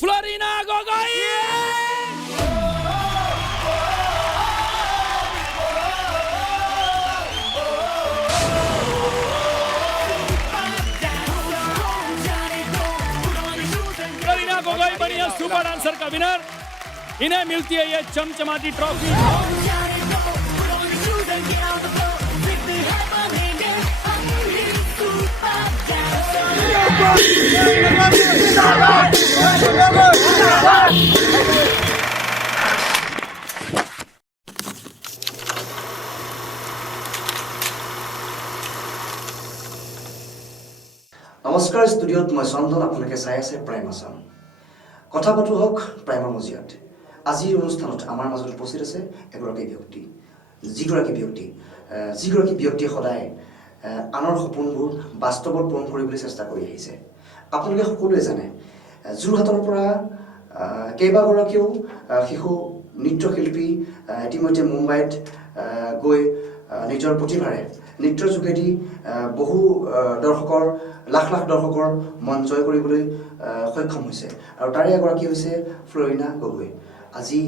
Florina Gogoi! Florina Gogoi बनी है super dancer का विनर। इन्हें मिलती है ये चमचमाती ट्रॉफी। নমস্কাৰ ষ্টুডিঅ'ত মই চন্দন আপোনালোকে চাই আছে প্ৰাইম আছাম কথা পাতো হওক প্ৰাইমৰ মজিয়াত আজিৰ অনুষ্ঠানত আমাৰ মাজত উপস্থিত আছে এগৰাকী ব্যক্তিয়ে সদায় আনৰ সপোনবোৰ বাস্তৱত পূৰণ কৰিবলৈ চেষ্টা কৰি আহিছে আপোনালোকে সকলোৱে জানে যোৰহাটৰ পৰা কেইবাগৰাকীও শিশু নৃত্যশিল্পী ইতিমধ্যে মুম্বাইত গৈ নিজৰ প্ৰতিভাৰে নৃত্যৰ যোগেদি বহু দৰ্শকৰ লাখ লাখ দৰ্শকৰ মন জয় কৰিবলৈ সক্ষম হৈছে আৰু তাৰে এগৰাকী হৈছে ফ্লৰিনা গগৈ আজি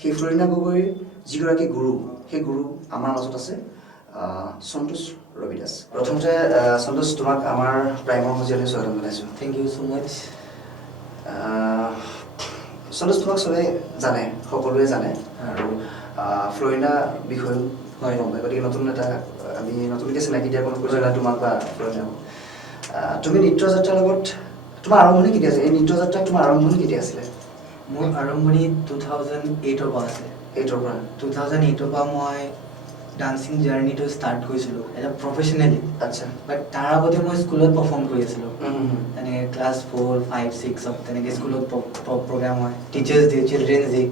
সেই ফ্লৰিনা গগৈৰ যিগৰাকী গুৰু সেই গুৰু আমাৰ মাজত আছে সন্তোষ ৰবিদাস প্ৰথমতে সন্তোষ তোমাক আমাৰ প্ৰাইমৰ মজিয়ালৈ স্বাগতম জনাইছোঁ Thank you so much. সন্তোষ তোমাক চবে জানে সকলোৱে জানে আৰু ফ্লৰিনা বিষয়েও হয় গমে গতিকে নতুন এটা আমি নতুনকৈ চিনাকি দিয়া কোনো কৈছোঁ তোমাক বা ফ্লৰিনা তুমি নৃত্য যাত্ৰাৰ লগত তোমাৰ আৰম্ভণি কেতিয়া আছিল এই নৃত্য যাত্ৰা তোমাৰ আৰম্ভণি কেতিয়া আছিলে মোৰ আৰম্ভণি 2008 পৰা আছে 8 পৰা 2008 পৰা মই ডান্সিং জাৰ্নিটো ষ্টাৰ্ট কৰিছিলোঁ এটা প্ৰফেশ্যনেলি আচ্ছা বাট তাৰ আগতে মই স্কুলত পাৰফৰ্ম কৰি আছিলোঁ মানে ক্লাছ 4, 5, 6 তেনেকৈ স্কুলত প্ৰগ্ৰাম হয় টিচাৰ্ছ ডে চিলড্ৰেনছ ডে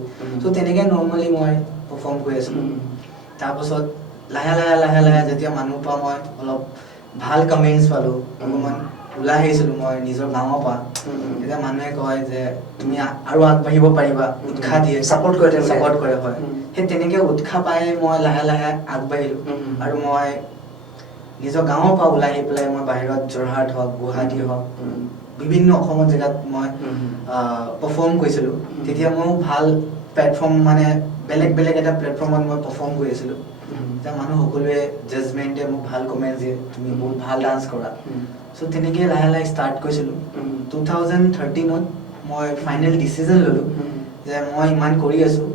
ত' তেনেকৈ নৰ্মেলি মই পাৰফৰ্ম কৰি আছিলোঁ তাৰপাছত লাহে লাহে যেতিয়া মানুহৰ পৰা মই অলপ ভাল কমেণ্টছ পালোঁ অকণমান ওলাই আহিছিলোঁ মই নিজৰ গাঁৱৰ পৰা তেতিয়া মানুহে কয় যে তুমি আৰু আগবাঢ়িব পাৰিবা উৎসাহ দিয়ে ছাপৰ্ট কৰে হয় সেই তেনেকৈ উৎসাহ পাই মই লাহে লাহে আগবাঢ়িলোঁ আৰু মই নিজৰ গাঁৱৰ পৰা ওলাই আহি পেলাই মই বাহিৰত যোৰহাট হওক গুৱাহাটী হওক বিভিন্ন অসমৰ জেগাত মই পাৰফৰ্ম কৰিছিলোঁ তেতিয়া মই ভাল প্লেটফৰ্ম মানে বেলেগ এটা প্লেটফৰ্মত মই পাৰফৰ্ম কৰি আছিলোঁ তেতিয়া মানুহ সকলোৱে জাজমেণ্টে মোক ভাল কমেণ্ট দিয়ে তুমি বহুত ভাল ডান্স কৰা চ' তেনেকৈ লাহে লাহে ষ্টাৰ্ট কৰিছিলোঁ 2013ত মই ফাইনেল ডিচিজন ল'লোঁ যে মই ইমান কৰি আছোঁ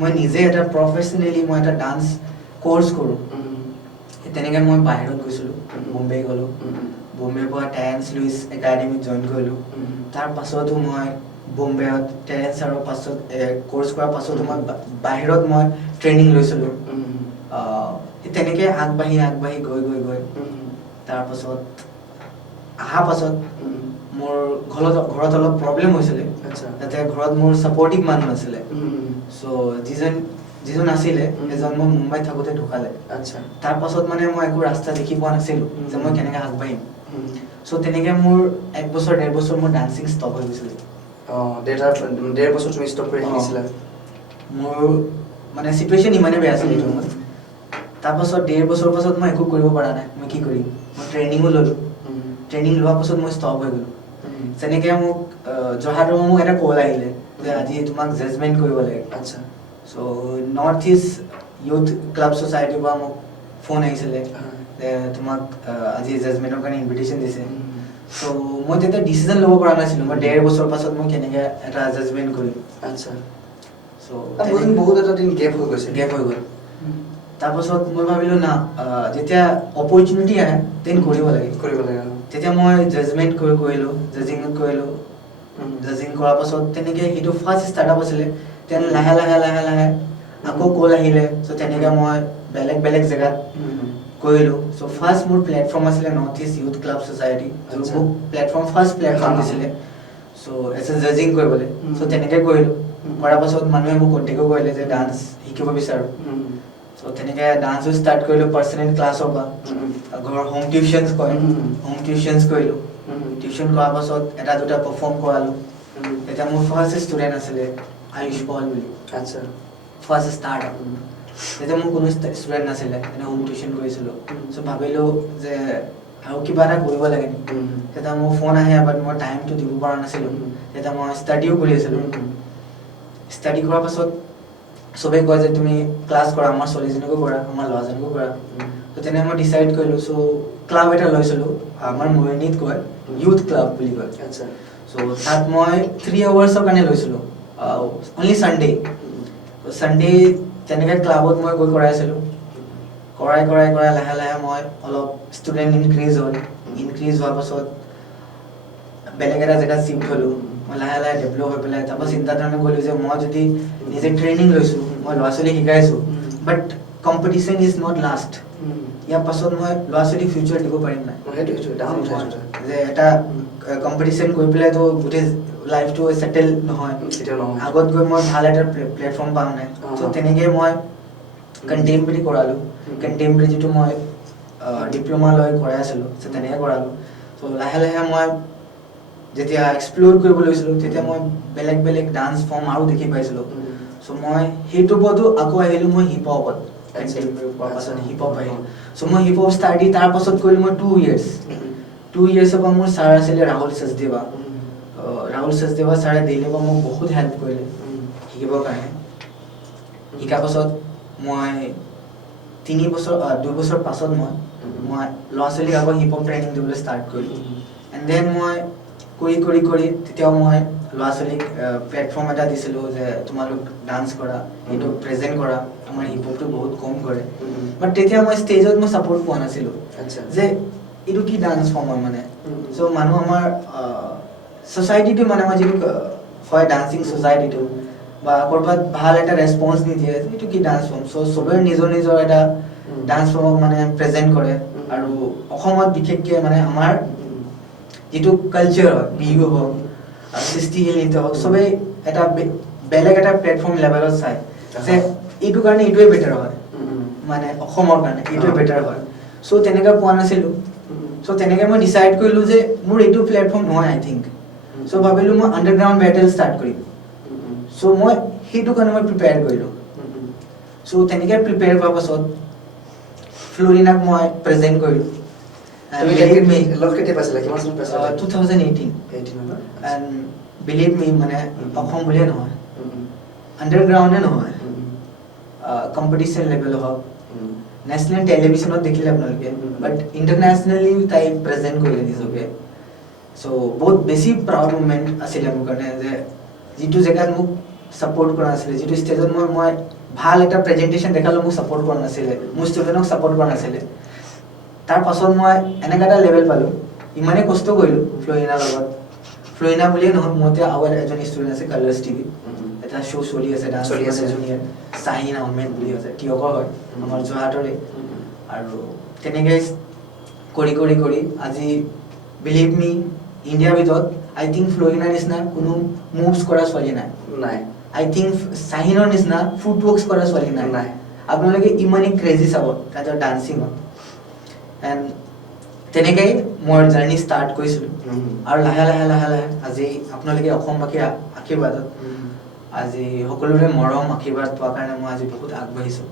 মই নিজে এটা প্ৰফেশ্যনেলি মই এটা ডান্স কোৰ্চ কৰোঁ তেনেকৈ মই বাহিৰত গৈছিলোঁ মুম্বাই গ'লোঁ বম্বেৰ পৰা টেৰেন্স লুইচ একাডেমীত জইন কৰিলোঁ তাৰ পাছতো মই বম্বেত টেৰেন্স ছাৰৰ পাছত কোৰ্চ কৰাৰ পাছতো মই বাহিৰত মই ট্ৰেইনিং লৈছিলোঁ তেনেকৈ আগবাঢ়ি গৈ তাৰপাছত অহাৰ পাছত মোৰ ঘৰত অলপ প্ৰব্লেম হৈছিলে তাতে ঘৰত মোৰ ছাপৰ্টিভ মানুহ নাছিলে চ' যিজন আছিলে এজন মই মুম্বাইত থাকোঁতে ঢুকালে তাৰ পাছত মানে মই একো ৰাস্তা দেখি পোৱা নাছিলোঁ যে মই কেনেকৈ আগবাঢ়িম চ' তেনেকৈ মোৰ 1 বছৰ 1.5 বছৰ মোৰ ডান্সিং ষ্টপ হৈ গৈছিলে ডেৰ বছৰ তুমি ষ্টপ কৰি আহিছিলা মোৰ মানে চিটুৱেশ্যন ইমানেই বেয়া আছিলে এইটো সময়ত তাৰপাছত 1.5 বছৰৰ পাছত মই একো কৰিব পৰা নাই মই কি কৰিম মই ট্ৰেইনিঙো ল'লোঁ ট্ৰেইনিং লোৱাৰ পাছত মই ষ্টপ হৈ গ'লোঁ যেনেকৈ মোক যোৰহাটৰ মোক এটা কল আহিলে যে আজি তোমাক জাজমেণ্ট কৰিব লাগে আচ্ছা চ' নৰ্থ ইষ্ট ইউথ ক্লাব ছ'চাইটিৰ পৰা মোক ফোন আহিছিলে যে তোমাক আজি জাজমেণ্টৰ কাৰণে ইনভিটেশ্যন দিছে চ' মই তেতিয়া ডিচিজন ল'ব পৰা নাছিলোঁ মই 1.5 বছৰ পাছত মই কেনেকৈ এটা জাজমেণ্ট কৰিম আচ্ছা চ' বহুত এটা দিন গেপ হৈ গ'ল তাৰপাছত মই ভাবিলোঁ না যেতিয়া অপৰচুনিটি আহে দেন কৰিব লাগে তেতিয়া মই জাজমেণ্ট কৰিলোঁ জাজিঙত কৰিলোঁ জাজিং কৰাৰ পাছত তেনেকৈ সেইটো ফাৰ্ষ্ট ষ্টাৰ্টআপ আছিলে তেন লাহে লাহে আকৌ কল আহিলে চ' তেনেকৈ মই বেলেগ জেগাত কৰিলোঁ চ' ফাৰ্ষ্ট মোৰ প্লেটফৰ্ম আছিলে north east youth club society মোক ফাৰ্ষ্ট প্লেটফৰ্ম দিছিলে চ' এজ এ জাজিং কৰিবলৈ চ' তেনেকৈ কৰিলোঁ কৰাৰ পাছত মানুহে মোক কণ্টেক্টো কৰিলে যে ডান্স শিকিব বিচাৰোঁ চ' তেনেকৈ ডান্সো ষ্টাৰ্ট কৰিলোঁ পাৰ্চনেল ক্লাছৰ পৰা ঘৰৰ হোম টিউশ্যনছ কৰিলোঁ টিউশ্যন কৰাৰ পাছত এটা দুটা পাৰফৰ্ম কৰালোঁ তেতিয়া মোৰ ফাৰ্ষ্ট ষ্টুডেণ্ট আছিলে আয়ুষ পল বুলি আচ্ছা ফাৰ্ষ্ট ষ্টাৰ্টআপ তেতিয়া মোৰ কোনো ষ্টুডেণ্ট নাছিলে এনে হোম টিউশ্যন কৰিছিলোঁ চ' ভাবিলোঁ যে আৰু কিবা এটা কৰিব লাগে তেতিয়া মোৰ ফোন আহে বাট মই টাইমটো দিব পৰা নাছিলোঁ তেতিয়া মই ষ্টাডিও কৰি আছিলোঁ ষ্টাডি কৰাৰ পাছত চবেই কয় যে তুমি ক্লাছ কৰা আমাৰ ছোৱালীজনীকো কৰা আমাৰ ল'ৰাজনীকো কৰা তো তেনে মই ডিচাইড কৰিলোঁ চ' ক্লাব এটা লৈছিলোঁ আমাৰ মৰিনীত কয় ইউথ ক্লাব বুলি কয় আচ্ছা চ' তাত মই 3 আৱাৰ্ছৰ কাৰণে লৈছিলোঁ অনলি ছানডে ছানডে তেনেকৈ ক্লাবত মই গৈ কৰাই আছিলোঁ কৰাই লাহে লাহে মই অলপ ষ্টুডেণ্ট ইনক্ৰিজ হোৱাৰ পাছত বেলেগ এটা জেগাত চিফ্ট হ'লোঁ মই লাহে লাহে ডেভেলপ হৈ পেলাই তাৰপৰা চিন্তাধাৰণা কৰিলোঁ যে মই যদি নিজে ট্ৰেইনিং লৈছোঁ মই ল'ৰা ছোৱালীক শিকাইছোঁ but competition is not last year পাছত মই ল'ৰা ছোৱালীক ফিউচাৰ দিব পাৰিম নাই যে এটা কম্পিটিশ্যন কৰি পেলাইতো গোটেই লাইফটো ছেটেল নহয় আগত গৈ মই ভাল এটা প্লেটফৰ্ম পাম নাই ত' তেনেকৈ মই কণ্টেম্পৰেৰী কৰালোঁ কণ্টেম্পৰেৰী যিটো মই ডিপ্ল'মা লৈ কৰাই আছিলোঁ চ' তেনেকৈ কৰালোঁ চ' লাহে লাহে মই যেতিয়া এক্সপ্ল'ৰ কৰিব লৈছিলোঁ তেতিয়া মই বেলেগ বেলেগ ডান্স ফৰ্ম আৰু দেখি পাইছিলোঁ চ' মই সেইটোৰ ওপৰতো আকৌ আহিলোঁ মই হিপ হপত পাছত হিপ হপ আহিলোঁ চ' মই হিপ হপ ষ্টাৰ্ট দি তাৰ পাছত কৰিলোঁ মই 2 ইয়েৰ্ছৰ পৰা মোৰ ছাৰ আছিলে ৰাহুল সচদেৱা ছাৰে দিল্লীৰ পৰা মোক বহুত হেল্প কৰিলে শিকিবৰ কাৰণে শিকাৰ পাছত মই 2 বছৰ পাছত মই ল'ৰা ছোৱালীক আকৌ হিপ হপ ট্ৰেইনিং দিবলৈ ষ্টাৰ্ট কৰিলোঁ এণ্ড দেন মই কৰি তেতিয়াও মই ল'ৰা ছোৱালীক প্লেটফৰ্ম এটা দিছিলোঁ যে তোমালোক ডান্স কৰা এইটো প্ৰেজেণ্ট কৰা আমাৰ হিপ হপটো বহুত কম কৰে বাট তেতিয়া মই ষ্টেজত মই ছাপৰ্ট পোৱা নাছিলোঁ যে এইটো কি ডান্স ফৰ্ম হয় মানে চ' মানুহ আমাৰ ছ'চাইটিটো মানে আমাৰ যিটো হয় ডান্সিং ছ'চাইটিটো বা ক'ৰবাত ভাল এটা ৰেছপন্স নিদিয়ে এইটো কি ডান্স ফৰ্ম চ' চবেই নিজৰ এটা ডান্স ফৰ্মক মানে প্ৰেজেণ্ট কৰে আৰু অসমত বিশেষকৈ মানে আমাৰ যিটো কালচাৰ হয় বিহু হওক সৃষ্টিশীল নৃত্য হওক চবেই এটা বেলেগ এটা প্লেটফৰ্ম লেভেলত চায় যে এইটো কাৰণে এইটোৱে বেটাৰ হয় মানে অসমৰ কাৰণে এইটোৱে বেটাৰ হয় চ' তেনেকৈ পোৱা নাছিলোঁ চ' তেনেকৈ মই ডিচাইড কৰিলোঁ যে মোৰ এইটো প্লেটফৰ্ম নহয় আই থিংক চ' ভাবিলোঁ মই আণ্ডাৰগ্ৰাউণ্ড বেটেল ষ্টাৰ্ট কৰিম চ' মই সেইটো কাৰণে মই প্ৰিপেয়াৰ কৰিলোঁ চ' তেনেকৈ প্ৰিপেয়াৰ কৰাৰ পাছত ফ্ল'ৰিনাক মই প্ৰেজেণ্ট কৰিলোঁ 2018 and believe me মানে অসম বুলিয়ে নহয় আণ্ডাৰগ্ৰাউণ্ডে নহয় কম্পিটিশ্যন লেভেল হওক নেশ্যনেল টেলিভিশ্যনত দেখিলে আপোনালোকে বাট ইণ্টাৰনেশ্যনেলি তাই প্ৰেজেণ্ট কৰিলে নিজকে চ' বহুত বেছি প্ৰাউড মুমেণ্ট আছিলে মোৰ কাৰণে যে যিটো জেগাত মোক ছাপৰ্ট কৰা নাছিলে যিটো ষ্টেজত মই ভাল এটা প্ৰেজেণ্টেশ্যন দেখালেও মোক ছাপৰ্ট কৰা নাছিলে মোৰ ষ্টুডেণ্টক ছাপৰ্ট কৰা নাছিলে তাৰ পাছত মই এনেকুৱা এটা লেভেল পালোঁ ইমানেই কষ্ট কৰিলোঁ ফ্ল'ৰিনাৰ লগত ফ্ল'ৰিনা বুলিয়ে নহয় মোৰ এতিয়া আৰু এজন ষ্টুডেণ্ট আছে কালাৰ্ছ টিভি এটা শ্ব' চলি আছে ডান্স চলি আছে জুনিয়ৰ চাহিন আহমেদ বুলি আছে তিয়কৰ হয় আমাৰ যোৰহাটৰে আৰু তেনেকৈ কৰি আজি বিলিভ মি ইণ্ডিয়াৰ ভিতৰত আই থিংক ফ্ল'ৰিনাৰ নিচিনা কোনো মুভছ কৰা ছোৱালী নাই আই থিংক চাহিনৰ নিচিনা ফুটৱৰ্কছ কৰা ছোৱালী নাই আপোনালোকে ইমানেই ক্ৰেজি চাব তাহাঁতৰ ডান্সিঙত এণ্ড তেনেকৈ মই জাৰ্ণি ষ্টাৰ্ট কৰিছিলোঁ আৰু লাহে লাহে আজি আপোনালোকে অসমবাসীৰ আশীৰ্বাদত আজি সকলোৰে মৰম আশীৰ্বাদ পোৱাৰ কাৰণে মই আজি বহুত আগবাঢ়িছোঁ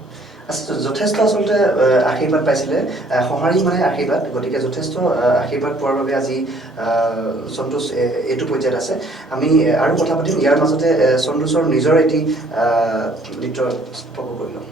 যথেষ্ট আচলতে আশীৰ্বাদ পাইছিলে সঁহাৰি মানে আশীৰ্বাদ গতিকে যথেষ্ট আশীৰ্বাদ পোৱাৰ বাবে আজি সন্তোষ এইটো পৰ্যায়ত আছে আমি আৰু কথা পাতিম ইয়াৰ মাজতে সন্তোষৰ নিজৰ এটি নৃত্য উপভোগ কৰি লওঁ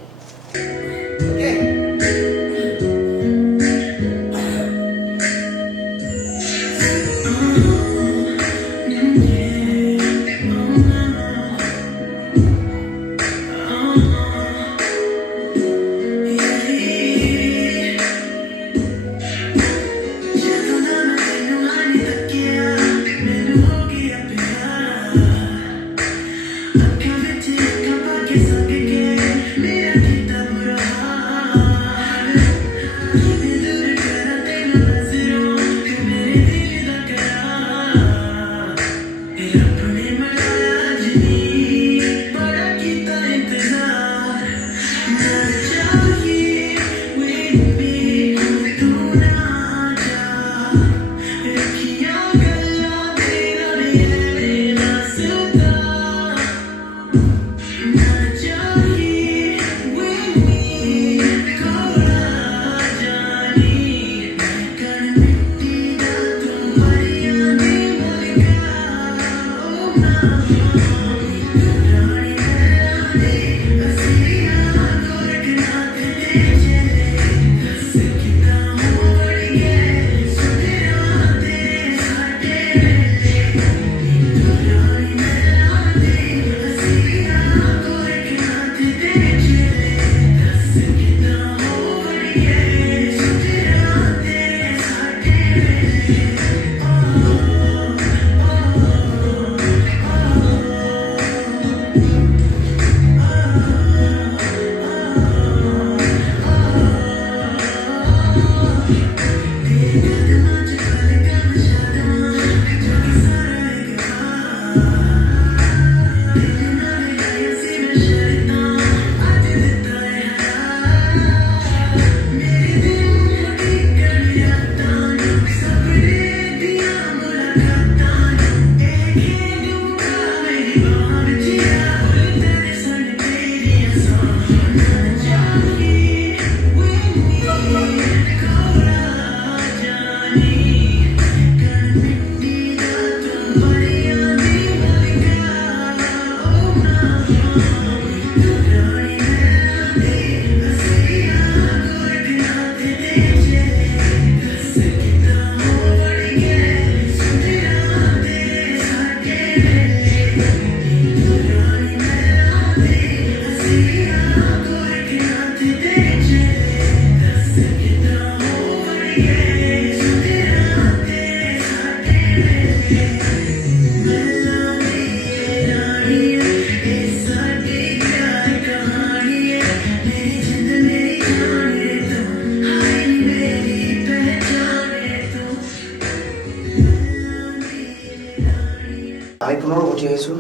আমি পুনৰ উঠি আহিছোঁ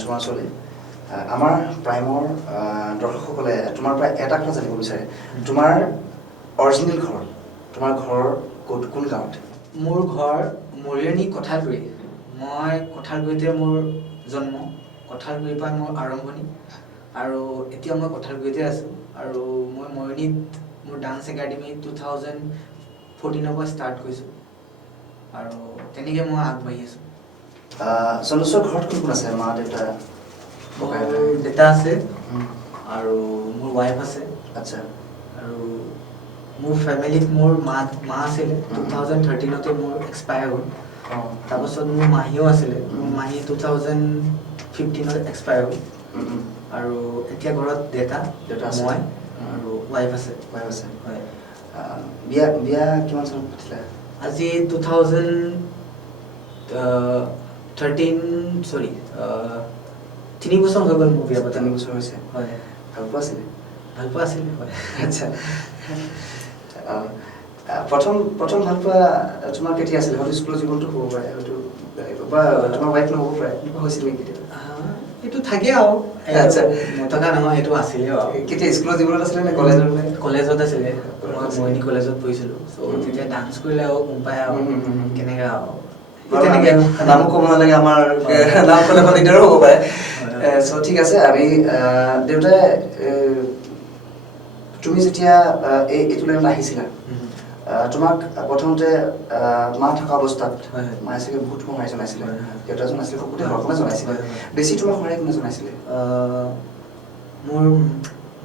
তোমাৰ ওচৰলৈ আমাৰ প্ৰাইমৰ দৰ্শকসকলে তোমাৰ পৰা এটা কথা জানিব বিচাৰে তোমাৰ অৰিজিনেল ঘৰ তোমাৰ ঘৰ ক'ত কোন গাঁৱত মোৰ ঘৰ মৰিয়নি কঠালগুৰি মই কঠালগুৰিতে মোৰ জন্ম কঠালগুৰিৰ পৰা মোৰ আৰম্ভণি আৰু এতিয়া মই কঠালগুৰিতে আছোঁ আৰু মই মৰিয়নিত মোৰ ডান্স একাডেমি 2014 পৰা ষ্টাৰ্ট কৰিছোঁ আৰু তেনেকৈ মই আগবাঢ়ি আছোঁ চন্দ্ৰেশ্বৰ ঘৰত কোন কোন আছে মা দেউতা মোৰ দেউতা আছে আৰু মোৰ ৱাইফ আছে আচ্ছা আৰু মোৰ ফেমিলিত মোৰ মা আছিলে 2013তে মোৰ এক্সপায়াৰ হ'ল তাৰপাছত মোৰ মাহীও আছিলে মোৰ মাহী 2015ত এক্সপায়াৰ হ'ল আৰু এতিয়া ঘৰত দেউতা মই আৰু ৱাইফ আছে ৱাইফ আছে হয় বিয়া বিয়া কিমান চনত পাতিলা আজি 2013 সৰি 3 বছৰ হৈ গ'ল মোৰ বিয়া পতা 3 বছৰ হৈছে হয় ভাল পোৱা আছিলে হয় আচ্ছা প্ৰথম ভাল পোৱা তোমাৰ কেতিয়া আছিলে হয়তো স্কুলৰ জীৱনটো হ'ব পাৰে হয়তো বা তোমাৰ ৱাইফ নহ'ব পাৰে এনেকুৱা হৈছিল নেকি কেতিয়াবা এইটো থাকে আৰু আচ্ছা নথকা নহয় এইটো আছিলে আৰু কেতিয়া স্কুলৰ জীৱনত আছিলে নে কলেজত আছিলে মই মৰিয়নি কলেজত পঢ়িছিলোঁ চ' তেতিয়া ডান্স কৰিলে আৰু গম পায় আৰু কেনেকৈ আৰু তেনেকৈ নামো ক'ব নালাগে আমাৰ নাম ক'লে অকণ দিগদাৰো হ'ব পাৰে চ' ঠিক আছে আমি দেউতাই তুমি যেতিয়া এইটো লাইনত আহিছিলা তোমাক প্ৰথমতে মা থকা অৱস্থাত মায়ে চাগে বহুত সহায় জনাইছিলে দেউতা জনাইছিলে সকলোতে ঘৰখনে জনাইছিলে বেছি তোমাক সহায় কোনে জনাইছিলে মোৰ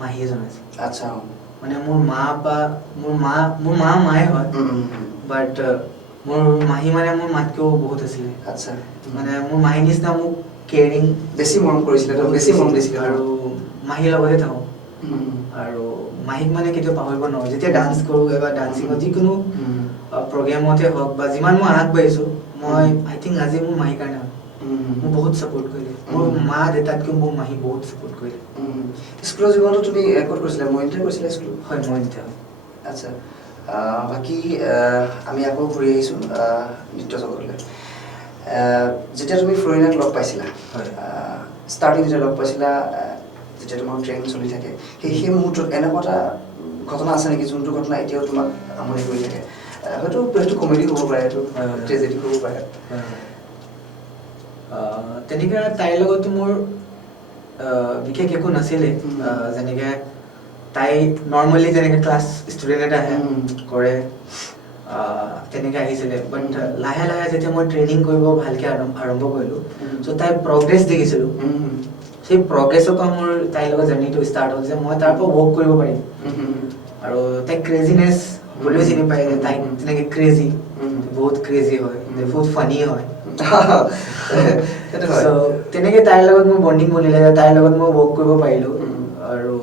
মাহীয়ে জনাইছিল আচ্ছা মানে মোৰ মায়ে হয় বাট মোৰ মাহী মানে মোৰ মাতকেও বহুত আছিলে আচ্ছা মানে মোৰ মাহীৰ নিচিনা মোক কেয়াৰিং বেছি মৰম কৰিছিলে বেছি মৰম দিছিলে আৰু মাহীৰ লগতে থাকোঁ আৰু মাহীক মানে কেতিয়াও পাহৰিব নোৱাৰোঁ যেতিয়া ডান্স কৰোঁ এবাৰ ডান্সিঙত যিকোনো প্ৰগ্ৰেমতে হওক বা যিমান মই আগবাঢ়িছোঁ মই আই থিংক আজি মোৰ মাহীৰ কাৰণে হয় মোক বহুত ছাপোৰ্ট কৰিলে মোৰ মা দেউতাতকৈ মোৰ মাহী বহুত ছাপোৰ্ট কৰিলে স্কুলৰ জীৱনটো তুমি ক'ত কৰিছিলা মৰিয়নিতে কৰিছিলা স্কুল হয় মৰিয়নিতে হয় আচ্ছা বাকী আমি আকৌ ঘূৰি আহিছোঁ নৃত্য জগতলৈ যেতিয়া তুমি ফ্লৰিনাক লগ পাইছিলা ষ্টাৰ্টিং যেতিয়া লগ পাইছিলা যেতিয়া তোমাৰ ট্ৰেইন চলি থাকে সেই মুহূৰ্তত এনেকুৱা এটা ঘটনা আছে নেকি যোনটো ঘটনা এতিয়াও তোমাক আমনি কৰি থাকে হয়তো সেইটো কমেডি হ'ব পাৰে এইটো ট্ৰেজেডি হ'ব পাৰে তেনেকৈ তাইৰ লগতো মোৰ বিশেষ একো নাছিলে যেনেকৈ তাই নৰ্মেলি যেনেকৈ ক্লাছ ষ্টুডেণ্ট এটা আহে কৰে তেনেকৈ আহিছিলে বাট লাহে লাহে যেতিয়া মই ট্ৰেইনিং কৰিব ভালকৈ আৰম্ভ কৰিলোঁ চ' তাইৰ প্ৰগ্ৰেছ দেখিছিলোঁ সেই প্ৰগ্ৰেছৰ পৰা মোৰ তাইৰ লগত জাৰ্ণিটো ষ্টাৰ্ট হ'ল যে মই তাৰ পৰা ৱৰ্ক কৰিব পাৰিম আৰু তাইক ক্ৰেজিনেছ বুলিও চিনি পায় যে তাইক তেনেকৈ ক্ৰেজি বহুত ক্ৰেজি হয় বহুত ফানি হয় চ' তেনেকৈ তাইৰ লগত মোৰ বণ্ডিং বনিলে তাইৰ লগত মই ৱৰ্ক কৰিব পাৰিলোঁ আৰু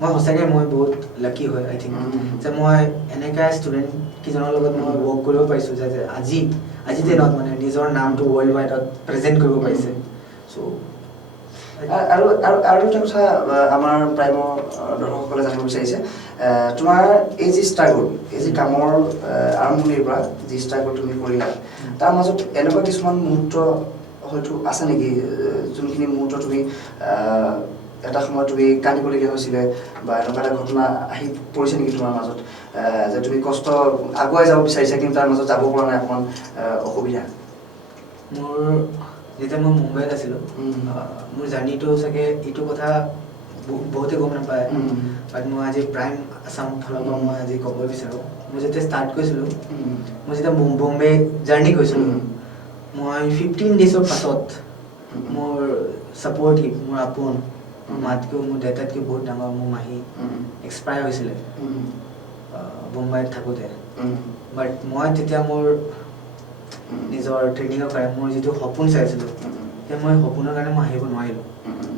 মই সঁচাকৈ মই বহুত লাকি হয় আই থিংক যে মই এনেকুৱা ষ্টুডেণ্ট কেইজনৰ লগত মই ৱৰ্ক কৰিব পাৰিছোঁ যে আজি দিনত মানে নিজৰ নামটো ৱৰ্ল্ড ৱাইডত প্ৰেজেণ্ট কৰিব পাৰিছে চ' আৰু এটা কথা আমাৰ প্ৰায় দৰ্শকসকলে জানিব বিচাৰিছে তোমাৰ এই যি ষ্ট্ৰাগল এই যি কামৰ আৰম্ভণিৰ পৰা যি ষ্ট্ৰাগল তুমি কৰিলা তাৰ মাজত এনেকুৱা কিছুমান মুহূৰ্ত হয়তো আছে নেকি যোনখিনি মুহূৰ্ত তুমি এটা সময়ত তুমি কান্দিবলগীয়া হৈছিলে বা এনেকুৱা এটা ঘটনা আহি পৰিছে নেকি তোমাৰ মাজত যে তুমি কষ্ট আগুৱাই যাব বিচাৰিছা কিন্তু তাৰ মাজত যাব পৰা নাই অকণমান অসুবিধা মোৰ যেতিয়া মই মুম্বাইত আছিলোঁ মোৰ জাৰ্ণিটো চাগে এইটো কথা বহুতে গম নাপায় বাট মই আজি প্ৰাইম আছাম ফালৰ পৰা মই আজি ক'ব বিচাৰোঁ মই যেতিয়া ষ্টাৰ্ট কৰিছিলোঁ মই যেতিয়া বম্বে জাৰ্ণি কৰিছিলোঁ মই 15 ডেইজৰ পাছত মোৰ ছাপৰ্টিভ মোৰ আপোন মোৰ মাতকৈও মোৰ দেউতাতকৈ বহুত ডাঙৰ মোৰ মাহী এক্সপায়াৰ হৈছিলে মুম্বাইত থাকোঁতে বাট মই তেতিয়া মোৰ নিজৰ ট্ৰেইনিঙৰ কাৰণে মোৰ যিটো সপোন চাইছিলোঁ সেই মই সপোনৰ কাৰণে মই আহিব নোৱাৰিলোঁ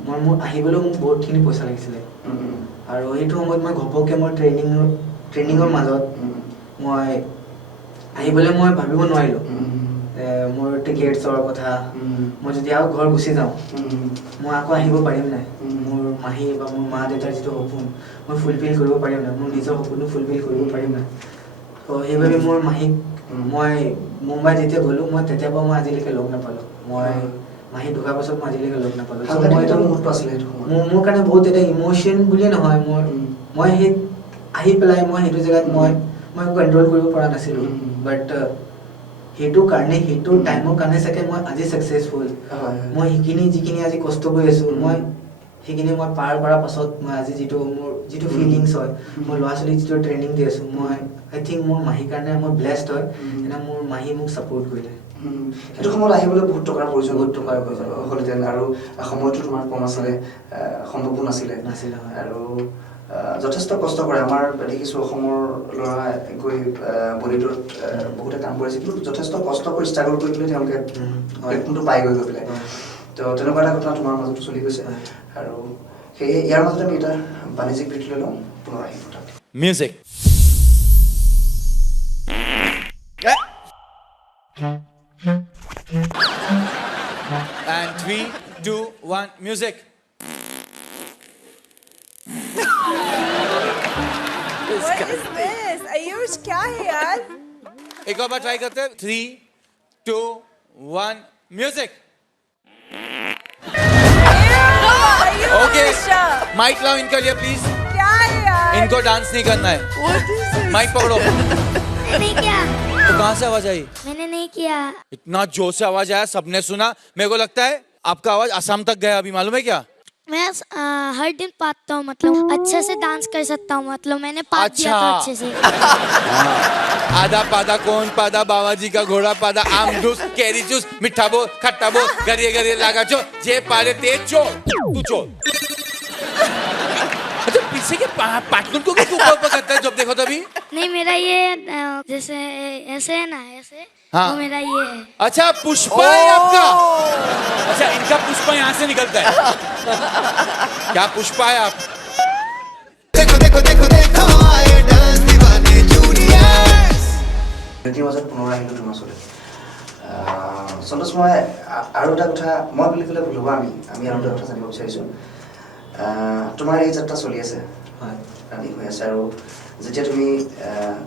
মোৰ আহিবলৈও মোক বহুতখিনি পইচা লাগিছিলে আৰু সেইটো সময়ত মই ঘপককৈ মোৰ ট্ৰেইনিঙৰ মাজত মই আহিবলৈ মই ভাবিব নোৱাৰিলোঁ মোৰ টিকেটছৰ কথা মই যদি আৰু ঘৰ গুচি যাওঁ মই আকৌ আহিব পাৰিম নাই মোৰ মাহী বা মোৰ মা দেউতাৰ যিটো সপোন মই ফুলফিল কৰিব পাৰিম নাই মোৰ নিজৰ সপোনটো ফুলফিল কৰিব পাৰিম নাই ত' সেইবাবে মোৰ মাহীক মই মুম্বাই যেতিয়া গ'লোঁ মই তেতিয়াৰ পৰা মই আজিলৈকে লগ নাপালোঁ মই মাহী ঢুকাৰ পাছত মই আজিলৈকে লগ নাপালোঁ মোৰ কাৰণে বহুত এটা ইম'চন বুলিয়ে নহয় মই সেই আহি পেলাই মই সেইটো জেগাত মই কণ্ট্ৰল কৰিব পৰা নাছিলোঁ বাট সেইটো কাৰণে সেইটো টাইমৰ কাৰণে চাগে মই আজি ছাকচেছফুল মই যিখিনি আজি কষ্ট কৰি আছোঁ মই সেইখিনি মই পাৰ কৰাৰ পাছত মই আজি মোৰ যিটো ফিলিংছ হয় মই ল'ৰা ছোৱালীক যিটো ট্ৰেইনিং দি আছোঁ মই আই থিংক মোৰ মাহীৰ কাৰণে মই ব্লেছড হয় এনে মোৰ মাহী মোক ছাপোৰ্ট কৰিলে সেইটো সময়ত আহিবলৈ বহুত টকাৰ প্ৰয়োজন হ'লহেঁতেন আৰু সময়টো তোমাৰ কম আছিলে সম্ভৱো নাছিলে আৰু যথেষ্ট কষ্ট কৰে আমাৰ দেখিছোঁ অসমৰ ল'ৰা গৈ বলিউডত বহুতে কাম কৰিছে কিন্তু যথেষ্ট কষ্ট কৰি ষ্ট্ৰাগল কৰি পেলাই তেওঁলোকে প্লেটফৰ্মটো পাই গৈ পেলাই তো তেনেকুৱা এটা ঘটনা তোমাৰ মাজতো চলি গৈছে আৰু সেয়ে ইয়াৰ মাজতে আমি এটা বাণিজ্যিক বিৰতি লৈ লওঁ পুনৰ আহিম music And 3, 2, 1, music. What is this? Ayush, क्या है यार? एक और बार ट्राई करते हैं 3, 2, 1, music. ओके माइक लाओ इनके लिए प्लीज क्या है यार? इनको डांस नहीं करना है What is this? माइक पकड़ो नहीं किया तो कहाँ से आवाज आई मैंने नहीं किया इतना जोर से आवाज आया सबने सुना मेरे को लगता है आपका आवाज असम तक गया अभी मालूम है क्या मैं हर दिन पाता हूँ मतलब अच्छे से डांस कर सकता हूँ मतलब मैंने पात दिया था अच्छे से आधा पादा कौन पादा बाबाजी का घोड़ा पादा आम जूस कैरी जूस मिठा बोल खट्टा बोल गरिए गरिए लागा चो जे पारे तेज चोर तू चोर अच्छा पीछे के पाटलून को क्यों ऊपर करता है जब देखो तभी नहीं मेरा ये जैसे ऐसे है ना ऐसे हाँ। वो मेरा ये है अच्छा पुष्पा है आपका अच्छा इनका पुष्पा यहाँ से निकलता है क्या पुष्पा है आप देखो देखो देखो देखो आए डांस दीवाने जूनियर्स বিৰতিৰ মাজত পুনৰ আহিলোঁ তোমাৰ ওচৰলৈ সন্তোষ মই আৰু এটা কথা মই বুলি ক'লে ভুল হ'ব আমি আৰু এটা কথা জানিব বিচাৰিছোঁ তোমাৰ এই যাত্ৰা চলি আছে ৰানিং হৈ আছে আৰু যেতিয়া তুমি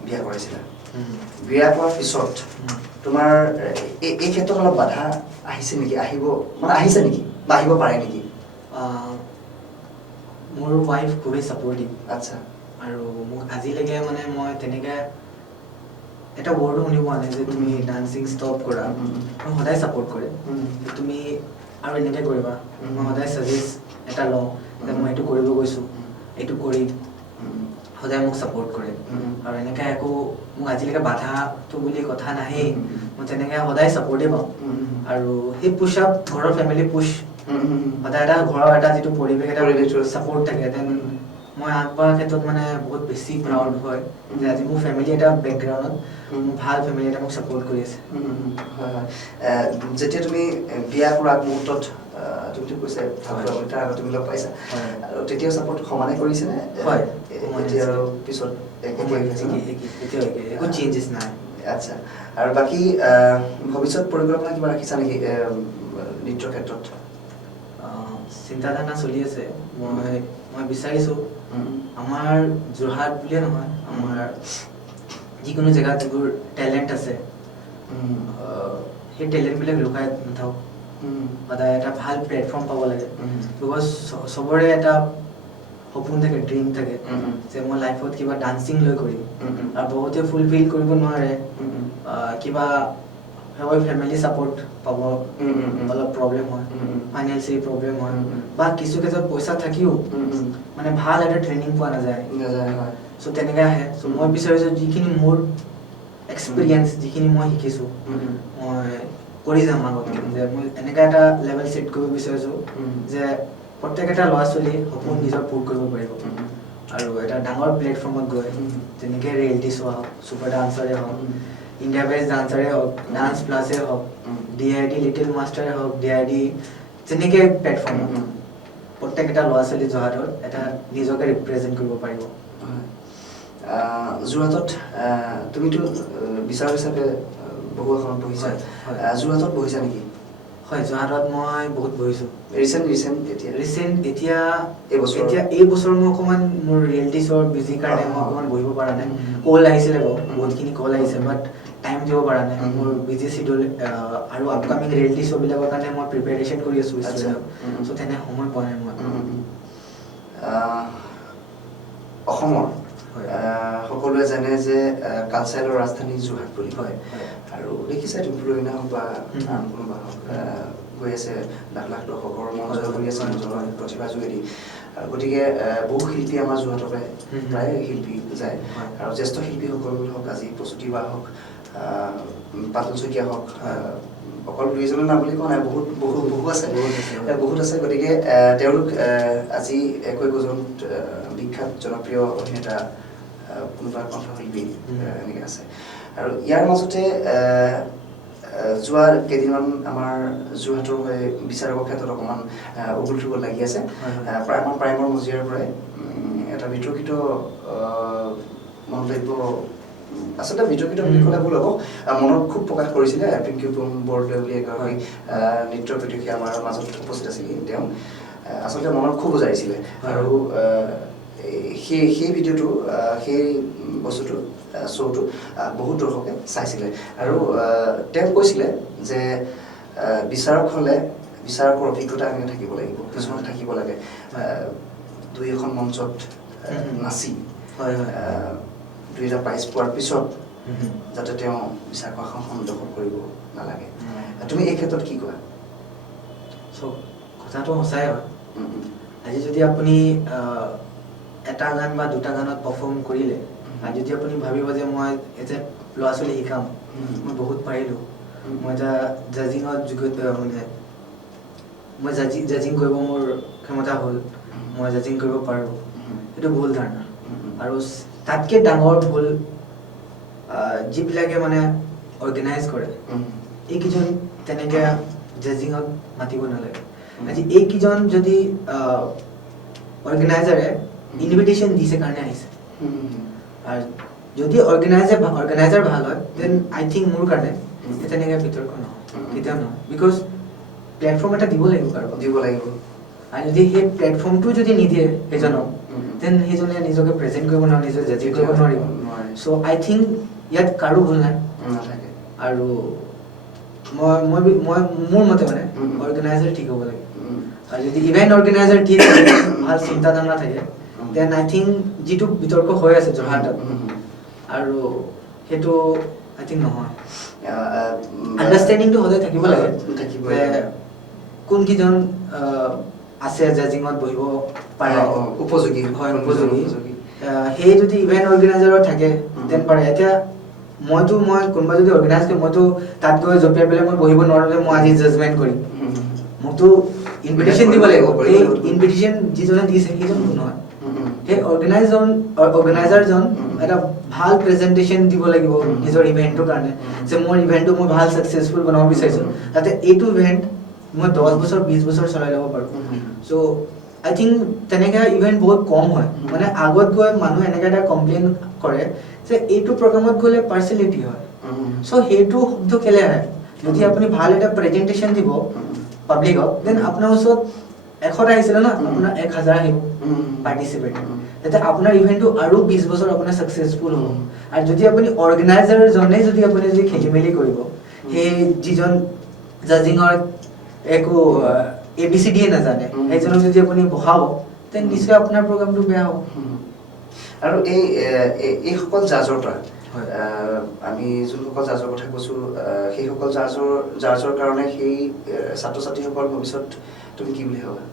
বিয়া কৰাইছিলা বিয়া কৰাৰ পিছত তোমাৰ এই ক্ষেত্ৰত অলপ বাধা আহিছে নেকি আহিছে নেকি বা আহিব পাৰে নেকি মোৰ ৱাইফ খুবেই ছাপৰ্টিভ আচ্ছা আৰু মোক আজিলৈকে মানে মই তেনেকৈ এটা ৱৰ্ডো শুনি পোৱা নাই যে তুমি ডান্সিং ষ্টপ কৰা মই সদায় ছাপৰ্ট কৰে তুমি আৰু এনেকৈ কৰিবা মই সদায় ছাজেষ্ট এটা লওঁ যে মই এইটো কৰিব গৈছোঁ এইটো কৰিম সদায় মোক ছাপোৰ্ট কৰে আৰু এনেকৈ একো মোক আজিলৈকে বাধাটো বুলি কথা নাহেই মই তেনেকৈ সদায় ছাপোৰ্টেই পাওঁ আৰু সেই পুছ আপ ঘৰৰ ফেমিলি পুছ সদায় এটা ঘৰৰ এটা যিটো পৰিৱেশ এটা ছাপোৰ্ট থাকে দেন মই আগবঢ়াৰ ক্ষেত্ৰত মানে বহুত বেছি প্ৰাউড হয় যে আজি মোৰ ফেমিলি এটা বেকগ্ৰাউণ্ডত ভাল ফেমিলি এটা মোক ছাপোৰ্ট কৰি আছে হয় হয় যেতিয়া তুমি বিয়া কৰা আগমুহূৰ্তত তুমিতো কৈছা তাৰ আগত তুমি লগ পাইছা আৰু তেতিয়াও ছাপোৰ্ট সমানে কৰিছেনে হয় এতিয়া আৰু পিছত একো চেঞ্জেছ নাই আচ্ছা আৰু বাকী ভৱিষ্যত পৰিকল্পনা কিবা ৰাখিছা নেকি নৃত্যৰ ক্ষেত্ৰত চিন্তাধাৰণা চলি আছে মই বিচাৰিছোঁ আমাৰ যোৰহাট বুলিয়ে নহয় আমাৰ যিকোনো জেগাত যিবোৰ টেলেণ্ট আছে সেই টেলেণ্টবিলাক লুকাই নাথাকক সদায় এটা ভাল প্লেটফৰ্ম পাব লাগে বিকজ চবৰে এটা সপোন থাকে ড্ৰিম থাকে যে মই লাইফত কিবা ডান্সিং লৈ কৰিম আৰু বহুতে ফুলফিল কৰিব নোৱাৰে কিবা ফেমিলি ছাপোৰ্ট পাব অলপ প্ৰব্লেম হয় ফাইনেন্সিয়েলি প্ৰব্লেম হয় বা কিছু ক্ষেত্ৰত পইচা থাকিও মানে ভাল এটা ট্ৰেইনিং পোৱা নাযায় চ' তেনেকৈ আহে চ' মই বিচাৰিছোঁ যিখিনি মোৰ এক্সপিৰিয়েঞ্চ যিখিনি মই শিকিছোঁ মই কৰি যাম আগতকৈ যে মই এনেকুৱা এটা লেভেল ছেট কৰিব বিচাৰিছোঁ যে প্ৰত্যেক এটা ল'ৰা ছোৱালীয়ে সপোন নিজৰ পূৰ কৰিব পাৰিব আৰু এটা ডাঙৰ প্লেটফৰ্মত গৈ যেনেকৈ ৰিয়েলিটি শ্ব' হওক ছুপাৰ ডান্সাৰে হওক ইণ্ডিয়া বেষ্ট ডান্সাৰে হওক ডান্স প্লাছে হওক DID লিটিল মাষ্টাৰে হওক DID যেনেকৈ প্লেটফৰ্মত প্ৰত্যেক এটা ল'ৰা ছোৱালী যোৰহাটত এটা নিজকে ৰিপ্ৰেজেণ্ট কৰিব পাৰিব যোৰহাটত তুমিতো বিচাৰক হিচাপে বহু এখনত বহিছা যোৰহাটত বহিছা নেকি হয় যোৰহাটত মই বহুত বহিছোঁ ৰিচেণ্ট এতিয়া এই বছৰ মই অকণমান মোৰ ৰিয়েলিটি শ্ব'ৰ বিজি কাৰণে মই অকণমান বহিব পৰা নাই কল আহিছিলে বাৰু বহুতখিনি কল আহিছে বাট টাইম দিব পৰা নাই মোৰ বিজি চিডিউল আৰু আপকামিং ৰিয়েলিটি শ্ব'বিলাকৰ কাৰণে মই প্ৰিপেৰেশ্যন কৰি আছোঁ চ' তেনে সময় পোৱা নাই মই অসমৰ সকলোৱে জানে যে কালচাৰেলৰ ৰাজধানী যোৰহাট বুলি কয় আৰু দেখিছা তুমি পুৰণা হওক বা আন কোনোবা হওক গৈ আছে লাখ লাখ দৰ্শকৰ মন জয় কৰি আছে নিজৰ প্ৰতিভা যোগেদি গতিকে বহু শিল্পী আমাৰ যোৰহাটৰ পৰাই প্ৰায় শিল্পী যায় আৰু জ্যেষ্ঠ শিল্পীসকল হওক আজি প্ৰস্তুতি বা হওক পাতল শইকীয়া হওক অকল দুইজনৰ নাম বুলি কোৱা নাই বহুত আছে গতিকে তেওঁলোক আজি একোজন বিখ্যাত জনপ্ৰিয় অভিনেতা কোনোবা কণ্ঠশিল্পী এনেকৈ আছে আৰু ইয়াৰ মাজতে যোৱা কেইদিনমান আমাৰ যোৰহাটৰ হৈ বিচাৰকৰ ক্ষেত্ৰত অকণমান উগুল থুগুল লাগি আছে আমাৰ প্ৰাইমৰ মজিয়াৰ পৰাই এটা বিতৰ্কিত মন্তব্য আচলতে বিতৰ্কিত বুলি ক'লে ভুল হ'ব মনত খুব প্ৰকাশ কৰিছিলে পিংকী বৰদলৈ বুলি এগৰাকী নৃত্য প্ৰতিযোগী আমাৰ মাজত উপস্থিত আছিল তেওঁ আচলতে মনত খুব বুজাইছিলে আৰু সেই ভিডিঅ'টো সেই বস্তুটো শ্ব'টো বহুত দৰ্শকে চাইছিলে আৰু তেওঁ কৈছিলে যে বিচাৰক হ'লে বিচাৰকৰ অভিজ্ঞতা এনেকৈ থাকিব লাগিব কিছুমান থাকিব লাগে দুই এখন মঞ্চত নাচি দুই এটা প্ৰাইজ পোৱাৰ পিছত যাতে তেওঁ বিচাৰকৰ আসনখন দখল কৰিব নালাগে তুমি এই ক্ষেত্ৰত কি কোৱা কথাটো সঁচাই হয় আজি যদি আপুনি এটা গান বা দুটা গানত পাৰফৰ্ম কৰিলে আৰু যদি আপুনি ভাবিব যে মই এতিয়া ল'ৰা ছোৱালী শিকাম মই বহুত পাৰিলোঁ মই এটা জাজিঙত মানে মই জাজিং কৰিব মোৰ ক্ষমতা হ'ল মই জাজিং কৰিব পাৰোঁ সেইটো ভুল ধাৰণা আৰু তাতকৈ ডাঙৰ ভুল যিবিলাকে মানে অৰ্গেনাইজ কৰে এইকেইজন তেনেকৈ জাজিঙত মাতিব নালাগে আজি এইকেইজন যদি অৰ্গেনাইজাৰে ইনভিটেশ্যন দিছে কাৰণে আহিছে আৰু যদি অৰ্গেনাইজাৰ ভাল হয় দেন আই থিংক মোৰ কাৰণে তেনেকৈ বিতৰ্ক নহয় কেতিয়াও নহয় বিকজ প্লেটফৰ্ম এটা দিব লাগিব কাৰোবাক আৰু যদি সেই প্লেটফৰ্মটো যদি নিদিয়ে সেইজনক দেন সেইজনে নিজকে প্ৰেজেণ্ট কৰিব নোৱাৰে নিজকে জাজিং কৰিব নোৱাৰিব চ' আই থিংক ইয়াত কাৰো ভুল নাই আৰু মই মোৰ মতে মানে অৰ্গেনাইজাৰ ঠিক হ'ব লাগে আৰু যদি ইভেণ্ট অৰ্গেনাইজাৰ ঠিক ভাল চিন্তাধাৰণা থাকে দেন আই থিংক যিটো বিতৰ্ক হৈ আছে যোৰহাটত আৰু সেইটো আই থিংক নহয় আণ্ডাৰষ্টেণ্ডিংটো সদায় থাকিব লাগে কোনকেইজন আছে জাজিঙত বহিব পাৰে উপযোগী হয় উপযোগী সেই যদি ইভেন্ট অৰ্গেনাইজাৰত থাকে দেন পাৰে এতিয়া মই কোনোবা যদি অৰ্গেনাইজ কৰি মইতো তাত গৈ জপিয়াই পেলাই মই বহিব নোৱাৰো যে মই আজি জাজমেণ্ট কৰিম মোকতো ইনভিটেশ্যন দিব লাগিব এই ইনভিটেশ্যন যিজনে দিছে সেইজন কোন হয় সেই অৰ্গেনাইজাৰজন এটা ভাল প্ৰেজেণ্টেশ্যন দিব লাগিব নিজৰ ইভেণ্টৰ কাৰণে যে মোৰ ইভেণ্টটো মই ভাল ছাকচেছফুল বনাব বিচাৰিছোঁ যাতে এইটো ইভেণ্ট মই 10 বছৰ 20 বছৰ চলাই ল'ব পাৰোঁ চ' আই থিংক তেনেকৈ ইভেণ্ট বহুত কম হয় মানে আগত গৈ মানুহ এনেকৈ এটা কমপ্লেইন কৰে যে এইটো প্ৰগ্ৰামত গ'লে পাৰ্চেলিটি হয় চ' সেইটো শব্দ কেলে আহে যদি আপুনি ভাল এটা প্ৰেজেণ্টেশ্যন দিব পাব্লিকক দেন আপোনাৰ ওচৰত 100 আহিছিলে ন আপোনাৰ 1000 আহিব পাৰ্টিচিপেট যাতে আপোনাৰ ইভেণ্টটো আৰু 20 বছৰ আপোনাৰ ছাকচেছফুল হ'ব আৰু যদি আপুনি অৰ্গেনাইজাৰজনে যদি আপুনি খেলি মেলি কৰিব সেই যিজন জাজিঙৰ একো ABCD নাজানে সেইজনক যদি আপুনি বহাব তেন নিশ্চয় আপোনাৰ প্ৰগ্ৰামটো বেয়া হ'ব আৰু এইসকল জাজৰ পৰা আমি যোনসকল জাজৰ কথা কৈছোঁ সেইসকল জাজৰ কাৰণে সেই ছাত্ৰ ছাত্ৰীসকল ভৱিষ্যত তুমি কি বুলি ভাবা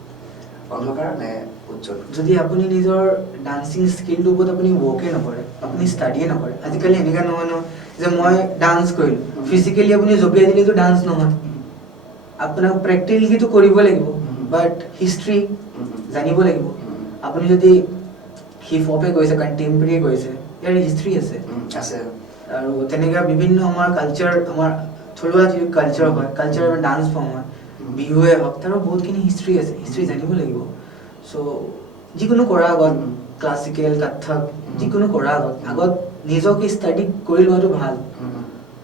অন্ধকাৰ নে উজ্জ্বল যদি আপুনি নিজৰ ডান্সিং স্কিলটোৰ ওপৰত আপুনি ৱৰ্কে নকৰে আপুনি ষ্টাডিয়ে নকৰে আজিকালি এনেকুৱা নহয় ন যে মই ডান্স কৰিলোঁ ফিজিকেলি আপুনি জপিয়াই দিলেতো ডান্স নহয় আপোনাক প্ৰেক্টিকেলিটো কৰিব লাগিব বাট হিষ্ট্ৰী জানিব লাগিব আপুনি যদি হিপ হপে গৈছে কণ্টেম্পৰেৰী গৈছে ইয়াৰ হিষ্ট্ৰী আছে আৰু তেনেকুৱা বিভিন্ন আমাৰ কালচাৰ আমাৰ থলুৱা যি কালচাৰ হয় কালচাৰ ডান্স ফৰ্ম হয় বিহুৱে হওক তাৰো বহুতখিনি হিষ্ট্ৰী আছে হিষ্ট্ৰী জানিব লাগিব চ' যিকোনো কৰাৰ আগত ক্লাছিকেল কথক যিকোনো কৰাৰ আগত নিজকে ষ্টাডি কৰি লোৱাটো ভাল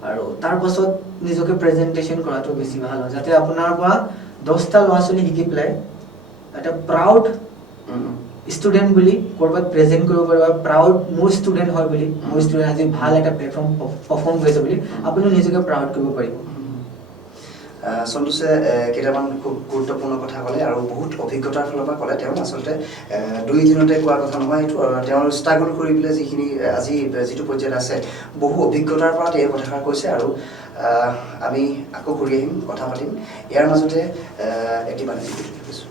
আৰু তাৰ পাছত নিজকে প্ৰেজেণ্টেশ্যন কৰাটো বেছি ভাল হয় যাতে আপোনাৰ পৰা 10টা ল'ৰা ছোৱালী শিকি পেলাই এটা প্ৰাউড ষ্টুডেণ্ট বুলি ক'ৰবাত প্ৰেজেণ্ট কৰিব পাৰিব প্ৰাউড মোৰ ষ্টুডেণ্ট হয় বুলি মোৰ ষ্টুডেণ্ট আজি ভাল এটা প্লেটফৰ্ম পাৰফৰ্ম কৰিছে বুলি আপুনি নিজকে প্ৰাউড কৰিব পাৰিব সন্তোষে কেইটামান খুব গুৰুত্বপূৰ্ণ কথা ক'লে আৰু বহুত অভিজ্ঞতাৰ ফালৰ পৰা ক'লে তেওঁ আচলতে 2 দিনতে কোৱা কথা নহয় এইটো তেওঁৰ ষ্ট্ৰাগল কৰি পেলাই যিখিনি আজি যিটো পৰ্যায়ত আছে বহু অভিজ্ঞতাৰ পৰা তেওঁ কথাষাৰ কৈছে আৰু আমি আকৌ ঘূৰি আহিম কথা পাতিম ইয়াৰ মাজতে এটি বাণিজ্যিক বিৰতি কৈছোঁ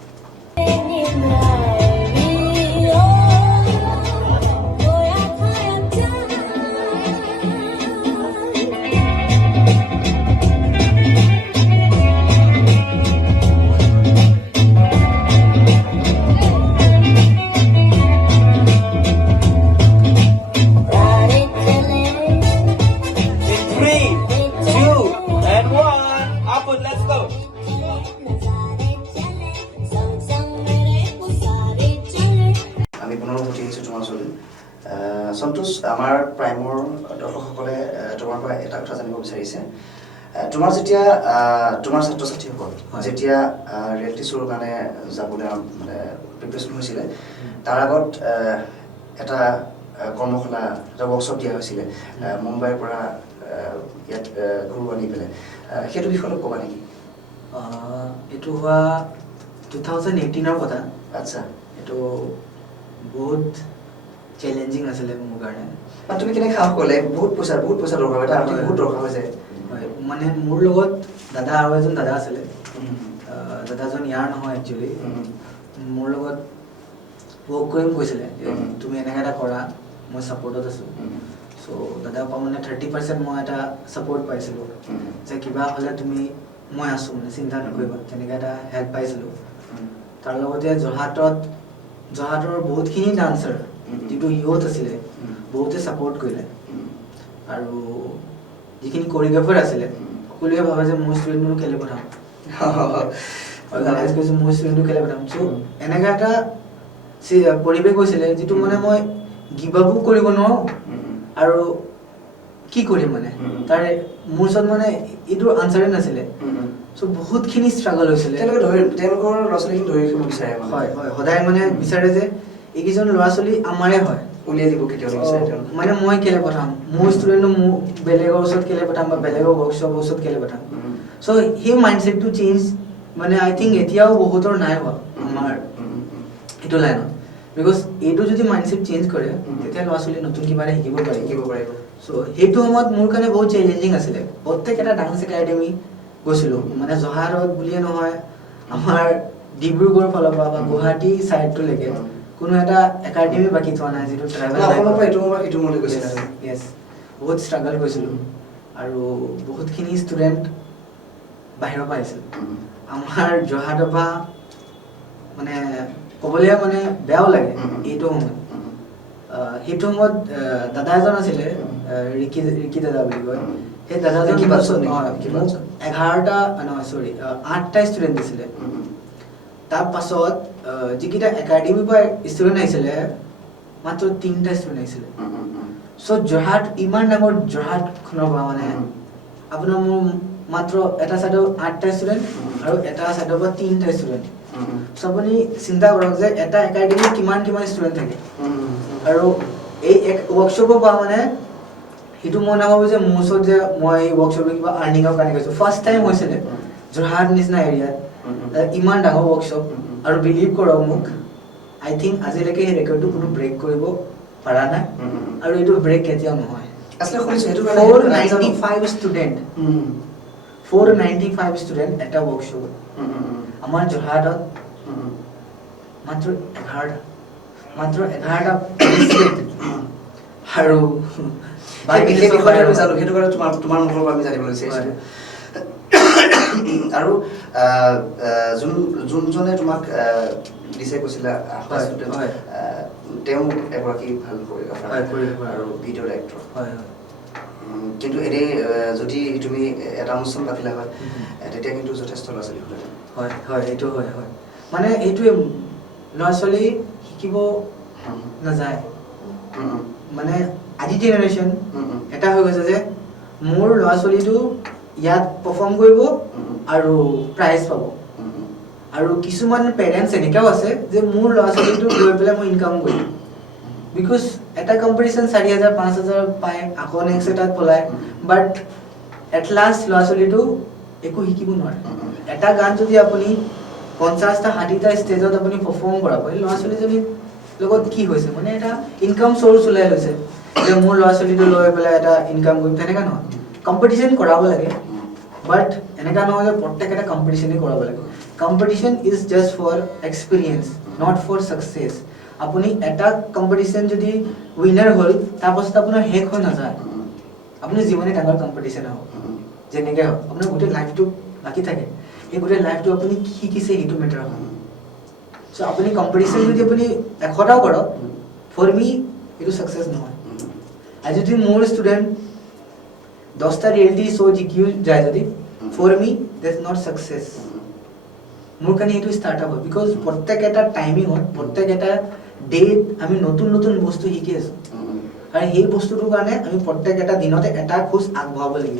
সন্তোষ আমাৰ প্ৰাইমৰ দৰ্শকসকলে তোমাৰ পৰা এটা কথা জানিব বিচাৰিছে তোমাৰ যেতিয়া তোমাৰ ছাত্ৰ ছাত্ৰীসকল যেতিয়া ৰিয়েলিটি শ্ব'ৰ কাৰণে যাবলৈ মানে প্ৰিপেৰেশ্যন হৈছিলে তাৰ আগত এটা কৰ্মশালা এটা ৱৰ্কশ্বপ দিয়া হৈছিলে মুম্বাইৰ পৰা ইয়াত গুৰু আনি পেলাই সেইটো বিষয়ে অলপ ক'বা নেকি এইটো হোৱা 2018ৰ কথা আচ্ছা এইটো বহুত চেলেঞ্জিং আছিলে মোৰ কাৰণে তুমি কেনেকৈ সাহস কৰিলে বহুত পইচা দৰকাৰ হয় এটা বহুত দৰকাৰ হৈ যায় হয় মানে মোৰ লগত দাদা আৰু এজন দাদা আছিলে দাদাজন ইয়াৰ নহয় একচুৱেলি মোৰ লগত ৱৰ্ক কৰিম কৈছিলে তুমি এনেকৈ এটা কৰা মই ছাপৰ্টত আছোঁ চ' দাদাৰ পৰা মানে 30% মই এটা ছাপৰ্ট পাইছিলোঁ যে কিবা হ'লে তুমি মই আছোঁ মানে চিন্তা নকৰিবা তেনেকৈ এটা হেল্প পাইছিলোঁ তাৰ লগতে যোৰহাটৰ বহুতখিনি ডান্সাৰ যিটো ইয়থ আছিলে বহুতে ছাপৰ্ট কৰিলে আৰু যিখিনি কৰিঅগ্ৰাফাৰ আছিলে সকলোৱে ভাবে যে মোৰ ষ্টুডেণ্টটো কেলৈ পঠাম অৰ্গেনাইজ কৰিছোঁ মোৰ ষ্টুডেণ্টটো কেলৈ পঠাম চ' এনেকুৱা এটা পৰিৱেশ হৈছিলে যিটো মানে মই গিভ আপো কৰিব নোৱাৰোঁ আৰু কি কৰিম মানে তাৰে মোৰ ওচৰত মানে এইটোৰ আনচাৰে নাছিলে চ' বহুতখিনি ষ্ট্ৰাগল হৈছিলে তেওঁলোকৰ ল'ৰা ছোৱালীখিনি ধৰি ৰাখিব বিচাৰে হয় সদায় মানে বিচাৰে যে এইকেইজন ল'ৰা ছোৱালী আমাৰে হয় উলিয়াই দিব কেতিয়াও নিবিচাৰে মানে মই কেলৈ পঠাম মোৰ ষ্টুডেণ্টক মোৰ বেলেগৰ ওচৰত কেলৈ পঠাম বা বেলেগৰ ৱৰ্কশ্বপৰ ওচৰত কেলৈ পঠাম চ' সেই মাইণ্ডছেটটো চেঞ্জ মানে আই থিংক এতিয়াও বহুতৰ নাই হোৱা আমাৰ এইটো লাইনত বিকজ এইটো যদি মাইণ্ডছেট চেঞ্জ কৰে তেতিয়া ল'ৰা ছোৱালী নতুন কিবা এটা শিকিব পাৰিব চ' সেইটো সময়ত মোৰ কাৰণে বহুত চেলেঞ্জিং আছিলে প্ৰত্যেক এটা ডান্স একাডেমি গৈছিলোঁ মানে যোৰহাটত বুলিয়ে নহয় আমাৰ ডিব্ৰুগড়ৰ ফালৰ পৰা বা গুৱাহাটী ছাইডটোলৈকে কোনো এটা একাডেমি বাকি থোৱা নাই যিটো ট্ৰেভেল অসমৰ পৰা এইটো মই সেইটো মলৈ গৈছিল য়েছ বহুত ষ্ট্ৰাগল কৰিছিলোঁ আৰু বহুতখিনি ষ্টুডেণ্ট বাহিৰৰ পৰা আহিছিল আমাৰ যোৰহাটৰ পৰা মানে ক'বলৈ মানে বেয়াও লাগে এইটো সময়ত সেইটো সময়ত দাদা এজন আছিলে ৰিকি দাদা বুলি কয় সেই দাদাজন ৰিকি বাচন মোক 11টা নহয় চৰি 8টা ষ্টুডেণ্ট দিছিলে তাৰ পাছত যিকেইটা একাডেমিৰ পৰা ষ্টুডেণ্ট আহিছিলে মাত্ৰ 3টা ষ্টুডেণ্ট আহিছিলে চ' যোৰহাট ইমান ডাঙৰ যোৰহাটখনৰ পৰা মানে আপোনাৰ মোৰ মাত্ৰ এটা ছাইডৰ 8টা ষ্টুডেণ্ট আৰু এটা ছাইডৰ পৰা 3টা ষ্টুডেণ্ট চ' আপুনি চিন্তা কৰক যে এটা একাডেমিত কিমান ষ্টুডেণ্ট থাকে আৰু এই ৱৰ্কশ্বপৰ পৰা মানে সেইটো মই নাভাবোঁ যে মোৰ ওচৰত যে মই এই ৱৰ্কশ্বপটো কিবা আৰ্নিঙৰ কাৰণে গৈছোঁ ফাৰ্ষ্ট টাইম হৈছিলে যোৰহাট নিচিনা এৰিয়াত ইমান ডাঙৰ ৱৰ্কশ্বপ আৰু বিলিভ কৰক মোক আই থিংক আজিলৈকে সেই ৰেকৰ্ডটো কোনো ব্ৰেক কৰিব পৰা নাই আৰু এইটো ব্ৰেক কেতিয়াও নহয় আচলতে শুনিছোঁ সেইটো 495 ষ্টুডেণ্ট 495 ষ্টুডেণ্ট এটা ৱৰ্কশ্বপত আমাৰ যোৰহাটত মাত্ৰ 11টা আৰু সেইটো কাৰণে তোমাৰ মুখৰ পৰা আমি জানিবলৈ বিচাৰিছোঁ আৰু যোনজনে তোমাক দিছে কৈছিলা তেওঁ এগৰাকী ভাল কোৰিঅ'গ্ৰাফাৰ আৰু ভিডিঅ' ডাইৰেক্টৰ কিন্তু এনেই যদি তুমি এটা অনুষ্ঠান পাতিলা হয় তেতিয়া কিন্তু যথেষ্ট ল'ৰা ছোৱালী হ'লে হয় এইটো হয় মানে এইটোৱে ল'ৰা ছোৱালী শিকিব নাযায় মানে আজি জেনেৰেশ্যন এটা হৈ গৈছে যে মোৰ ল'ৰা ছোৱালীটো ইয়াত পাৰফৰ্ম কৰিব আৰু প্ৰাইজ পাব আৰু কিছুমান পেৰেণ্টছ এনেকুৱাও আছে যে মোৰ ল'ৰা ছোৱালীটো গৈ পেলাই মই ইনকাম কৰিম বিকজ এটা কম্পিটিশ্যন 4,000 5,000 পায় আকৌ নেক্সট এটাত পলায় বাট এট লাষ্ট ল'ৰা ছোৱালীটো একো শিকিব নোৱাৰে এটা গান যদি আপুনি 50টা 60টা ষ্টেজত আপুনি পাৰফৰ্ম কৰাব এই ল'ৰা ছোৱালীজনীৰ লগত কি হৈছে মানে এটা ইনকাম চ'ৰ্চ ওলাই লৈছে যে মোৰ ল'ৰা ছোৱালীটো লৈ পেলাই এটা ইনকাম কৰিম তেনেকুৱা নহয় কম্পিটিশ্যন কৰাব লাগে বাট এনেকুৱা নহয় যে প্ৰত্যেক এটা কম্পিটিশ্যনেই কৰাব লাগে competition is just for experience not for success আপুনি এটা কম্পিটিশ্যন যদি উইনাৰ হ'ল তাৰপাছত আপোনাৰ শেষ হৈ নাযায় আপুনি যিমানেই ডাঙৰ কম্পিটিশ্যন হওক যেনেকৈ হওক আপোনাৰ গোটেই লাইফটো বাকী থাকে এই গোটেই লাইফটো আপুনি কি শিকিছে সেইটো মেটাৰ হয় চ' আপুনি কম্পিটিশ্যন যদি আপুনি 100টাও কৰক ফৰ মি এইটো ছাকচেছ নহয় আৰু যদি মোৰ ষ্টুডেণ্ট 10টা ৰিয়েলিটি শ্ব' জিকিও যায় যদি for me that not success মোৰ কাৰণে এইটো ষ্টাৰ্টআপ হয় বিকজ প্ৰত্যেক এটা টাইমিঙত প্ৰত্যেক এটা ডেত আমি নতুন বস্তু শিকি আছোঁ আৰু সেই বস্তুটোৰ কাৰণে আমি প্ৰত্যেক এটা দিনতে এটা খোজ আগবঢ়াব লাগিব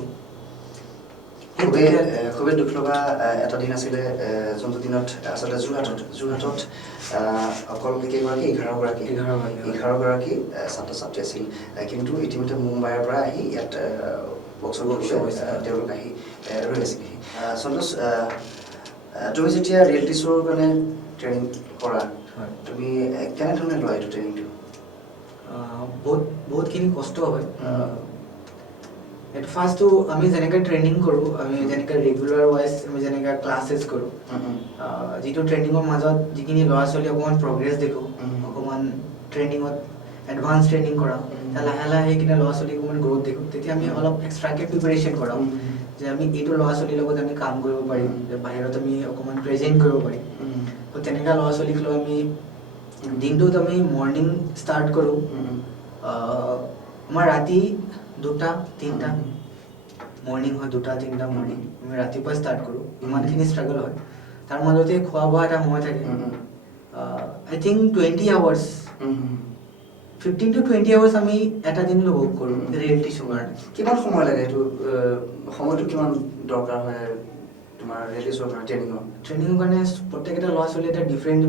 খুবেই দুখ লগা এটা দিন আছিলে যোনটো দিনত আচলতে যোৰহাটত অকল কেইগৰাকী 11গৰাকী ছাত্ৰ ছাত্ৰী আছিল কিন্তু ইতিমধ্যে মুম্বাইৰ পৰা আহি ইয়াত তেওঁলোক আহি ৰৈ আছিলেহি সন্তোষ তুমি যেতিয়া ৰিয়েলিটি শ্ব'ৰ কাৰণে ট্ৰেইনিং কৰা তুমি কেনেধৰণে লোৱা এইটো ট্ৰেইনিংটো বহুতখিনি কষ্ট হয় এট ফাৰ্ষ্টটো আমি যেনেকৈ ট্ৰেইনিং কৰোঁ আমি যেনেকৈ ৰেগুলাৰ ৱাইজ আমি যেনেকৈ ক্লাছেছ কৰোঁ যিটো ট্ৰেইনিঙৰ মাজত যিখিনি ল'ৰা ছোৱালী অকণমান প্ৰগ্ৰেছ দেখোঁ অকণমান ট্ৰেইনিঙত এডভান্স ট্ৰেইনিং কৰাওঁ লাহে সেইখিনি ল'ৰা ছোৱালীক অকণমান গ্ৰ'থ দেখোঁ তেতিয়া আমি অলপ এক্সট্ৰাকৈ প্ৰিপেৰেশ্যন কৰাওঁ যে আমি এইটো ল'ৰা ছোৱালীৰ লগত আমি কাম কৰিব পাৰিম যে বাহিৰত আমি অকণমান প্ৰেজেণ্ট কৰিব পাৰিম তো তেনেকুৱা ল'ৰা ছোৱালীক লৈ আমি দিনটোত আমি মৰ্ণিং ষ্টাৰ্ট কৰোঁ আমাৰ ৰাতি 2টা 3টা মৰ্ণিং হয় 2টা 3টা মৰ্ণিং আমি ৰাতিপুৱা ষ্টাৰ্ট কৰোঁ ইমানখিনি ষ্ট্ৰাগল হয় তাৰ মাজতে খোৱা বোৱা এটা সময় থাকে আই থিংক 20 আৱাৰ্ছ 15 to 20 আৱাৰ্ছ আমি এটা দিন উপভোগ কৰোঁ ৰিয়েলিটি শ্ব' কাৰণে কিমান সময় লাগে এইটো সময়টো কিমান দৰকাৰ হয় তোমাৰ ৰিয়েলিটি শ্ব'ৰ কাৰণে ট্ৰেইনিঙৰ কাৰণে প্ৰত্যেকটা ল'ৰা ছোৱালী এটা ডিফাৰেণ্ট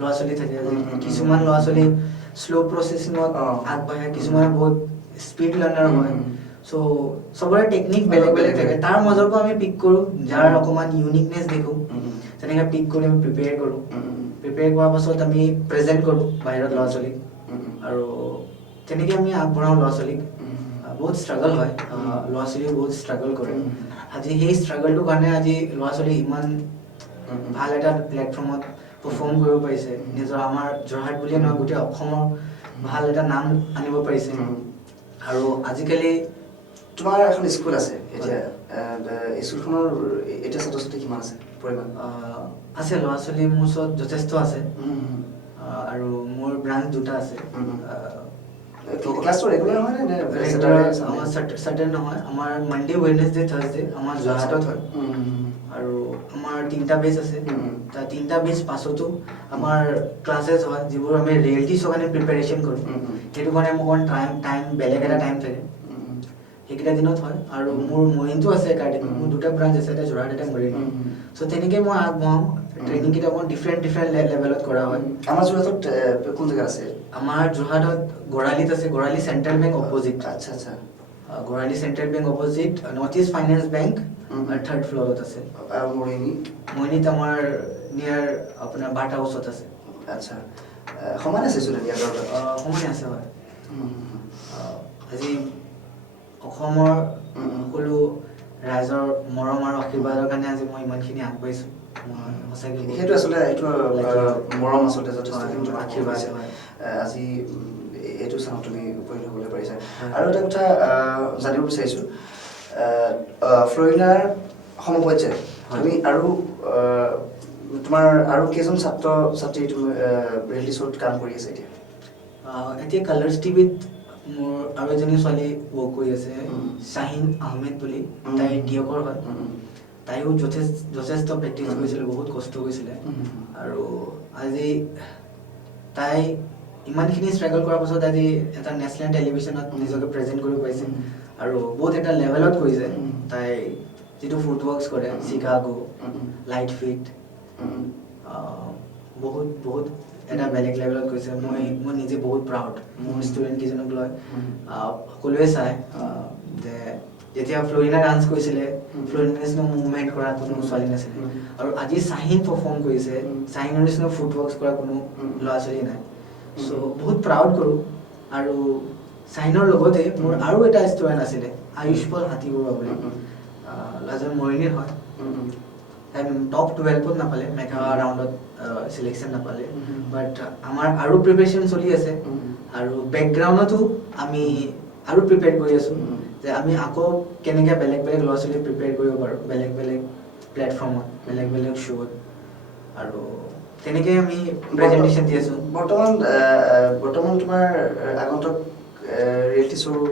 ল'ৰা ছোৱালী থাকে কিছুমান ল'ৰা ছোৱালী শ্ল' প্ৰচেছিঙত আগবাঢ়ে কিছুমানে বহুত স্পীড লাৰ্ণাৰ হয় চ' চবৰে টেকনিক বেলেগ থাকে তাৰ মাজৰ পৰা আমি পিক কৰোঁ যাৰ অকণমান ইউনিকনেছ দেখোঁ তেনেকৈ পিক কৰি আমি প্ৰিপেয়াৰ কৰোঁ প্ৰিপেয়াৰ কৰাৰ পাছত আমি প্ৰেজেণ্ট কৰোঁ বাহিৰত ল'ৰা ছোৱালীক আৰু তেনেকৈ আমি আগবঢ়াওঁ ল'ৰা ছোৱালীক বহুত ষ্ট্ৰাগল হয় ল'ৰা ছোৱালীয়ে বহুত ষ্ট্ৰাগল কৰে আজি সেই ষ্ট্ৰাগলটোৰ কাৰণে আজি ল'ৰা ছোৱালী ইমান ভাল এটা প্লেটফৰ্মত পাৰফৰ্ম কৰিব পাৰিছে নিজৰ আমাৰ যোৰহাট বুলিয়ে নহয় গোটেই অসমৰ ভাল এটা নাম আনিব পাৰিছে আৰু আজিকালি তোমাৰ এখন স্কুল আছে এতিয়া স্কুলখনৰ এতিয়া ছাত্ৰ ছাত্ৰী কিমান আছে পৰিমাণ আছে ল'ৰা ছোৱালী মোৰ ওচৰত যথেষ্ট আছে আৰু মোৰ ব্ৰাঞ্চ দুটা আছে ক্লাছটো ৰেগুলাৰ হয় নে আমাৰ Saturday নহয় আমাৰ Monday Wednesday Thursday আমাৰ যোৰহাটত হয় আৰু আমাৰ 3টা বেচ আছে তাৰ 3টা বেচ পাছতো আমাৰ ক্লাছেছ হয় যিবোৰ আমি ৰিয়েলিটি শ্ব' কাৰণে প্ৰিপাৰেশ্যন কৰোঁ সেইটো কাৰণে মোৰ টাইম বেলেগ এটা টাইম থাকে সেইকেইটা দিনত হয় আৰু মোৰ মৰিণটো আছে একাডেমি মোৰ দুটা ব্ৰাঞ্চ আছে এটা যোৰহাট এটা মৰিণ চ' তেনেকৈ মই আগবঢ়াওঁ ট্ৰেইনিংকেইটা অকণ ডিফাৰেণ্ট লেভেলত কৰা হয় আমাৰ যোৰহাটত কোন জেগা আছে আমাৰ যোৰহাটত গড়ালিত আছে গড়ালি চেণ্ট্ৰেল বেংক অপজিট আচ্ছা আচ্ছা গড়ালি central bank opposite north east finance bank 3rd ফ্ল'ৰত আছে আৰু মৰিণীত আমাৰ নিয়াৰ আপোনাৰ বাটা হাউচত আছে আচ্ছা সমান আছে ষ্টুডেণ্ট ইয়াৰ লগত সমানে আছে হয় আজি অসমৰ সকলো ৰাইজৰ মৰম আৰু আশীৰ্বাদৰ কাৰণে আজি মই ইমানখিনি আগবাঢ়িছোঁ মই সঁচাকৈ সেইটো আচলতে এইটো মৰম আচলতে যথেষ্টখিনি আশীৰ্বাদ আজি এইটো স্থানত তুমি উপনীত হ'বলৈ পাৰিছা আৰু এটা কথা জানিব বিচাৰিছোঁ ফ্ল'ৰিনাৰ সমপৰ্যায়ত তুমি আৰু তোমাৰ আৰু কেইজন ছাত্ৰ ছাত্ৰী তুমি ৰিয়েলিটি শ্ব'ত কাম কৰি আছে এতিয়া কালাৰ্ছ টিভিত মোৰ আৰু এজনী ছোৱালী ৱৰ্ক কৰি আছে শ্বাহিন আহমেদ বুলি তাই দিয়কৰ হয় তাইও যথেষ্ট প্ৰেক্টিছ কৰিছিলে বহুত কষ্ট কৰিছিলে আৰু আজি তাই ইমানখিনি ষ্ট্ৰাগল কৰাৰ পাছত আজি এটা নেশ্যনেল টেলিভিশ্যনত নিজকে প্ৰেজেণ্ট কৰিব পাৰিছে আৰু বহুত এটা লেভেলত কৰিছে তাই যিটো ফুটৱৰ্কছ কৰে চিকাগো লাইট ফিট বহুত এটা বেলেগ লেভেলত গৈছে মই নিজে বহুত প্ৰাউড মোৰ ষ্টুডেণ্ট কেইজনক লৈ সকলোৱে চায় যে যেতিয়া ফ্ল'ৰিনা ডান্স কৰিছিলে ফ্ল'ৰিনাৰ নিচিনা মুভমেণ্ট কৰা কোনো ছোৱালী নাছিলে আৰু আজি শ্বাহিন পাৰফৰ্ম কৰিছে শ্বাহিনৰ নিচিনা ফুটৱৰ্কছ কৰা কোনো ল'ৰা ছোৱালী নাই চ' বহুত প্ৰাউড কৰোঁ আৰু শ্বাহিনৰ লগতে মোৰ আৰু এটা ষ্টুডেণ্ট আছিলে আয়ুষ্পল হাতীবৰুৱা বুলি ল'ৰাজন মৰিণীৰ হয় টপ 12ত নাপালে মেগা ৰাউণ্ডত চিলেকশ্যন নাপালে বাট আমাৰ আৰু প্ৰিপেৰেশ্যন চলি আছে আৰু বেকগ্ৰাউণ্ডতো আমি আৰু প্ৰিপেয়াৰ কৰি আছোঁ যে আমি আকৌ কেনেকৈ বেলেগ ল'ৰা ছোৱালী প্ৰিপেয়াৰ কৰিব পাৰোঁ বেলেগ প্লেটফৰ্মত বেলেগ শ্ব'ত আৰু তেনেকৈ আমি প্ৰেজেণ্টেশ্যন দি আছোঁ বৰ্তমান তোমাৰ আগন্তুক ৰিয়েলিটি শ্ব'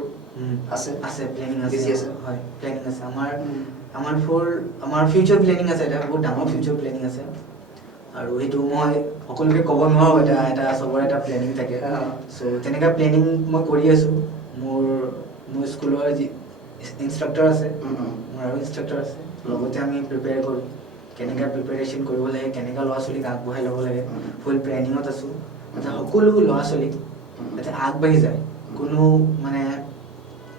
আছে প্লেনিং আছে হয় প্লেনিং আছে আমাৰ ফিউচাৰ প্লেনিং আছে এটা বহুত ডাঙৰ ফিউচাৰ প্লেনিং আছে আৰু সেইটো মই সকলোকে ক'ব নোৱাৰোঁ এটা চবৰে এটা প্লেনিং থাকে চ' তেনেকুৱা প্লেনিং মই কৰি আছোঁ মোৰ স্কুলৰ যি ইনষ্ট্ৰাক্টৰ আছে মোৰ আৰু ইনষ্ট্ৰাক্টৰ আছে লগতে আমি প্ৰিপেয়াৰ কৰোঁ কেনেকৈ প্ৰিপেৰেশ্যন কৰিব লাগে কেনেকৈ ল'ৰা ছোৱালীক আগবঢ়াই ল'ব লাগে ফুল প্লেনিঙত আছোঁ যাতে সকলো ল'ৰা ছোৱালীক যাতে আগবাঢ়ি যায় কোনো মানে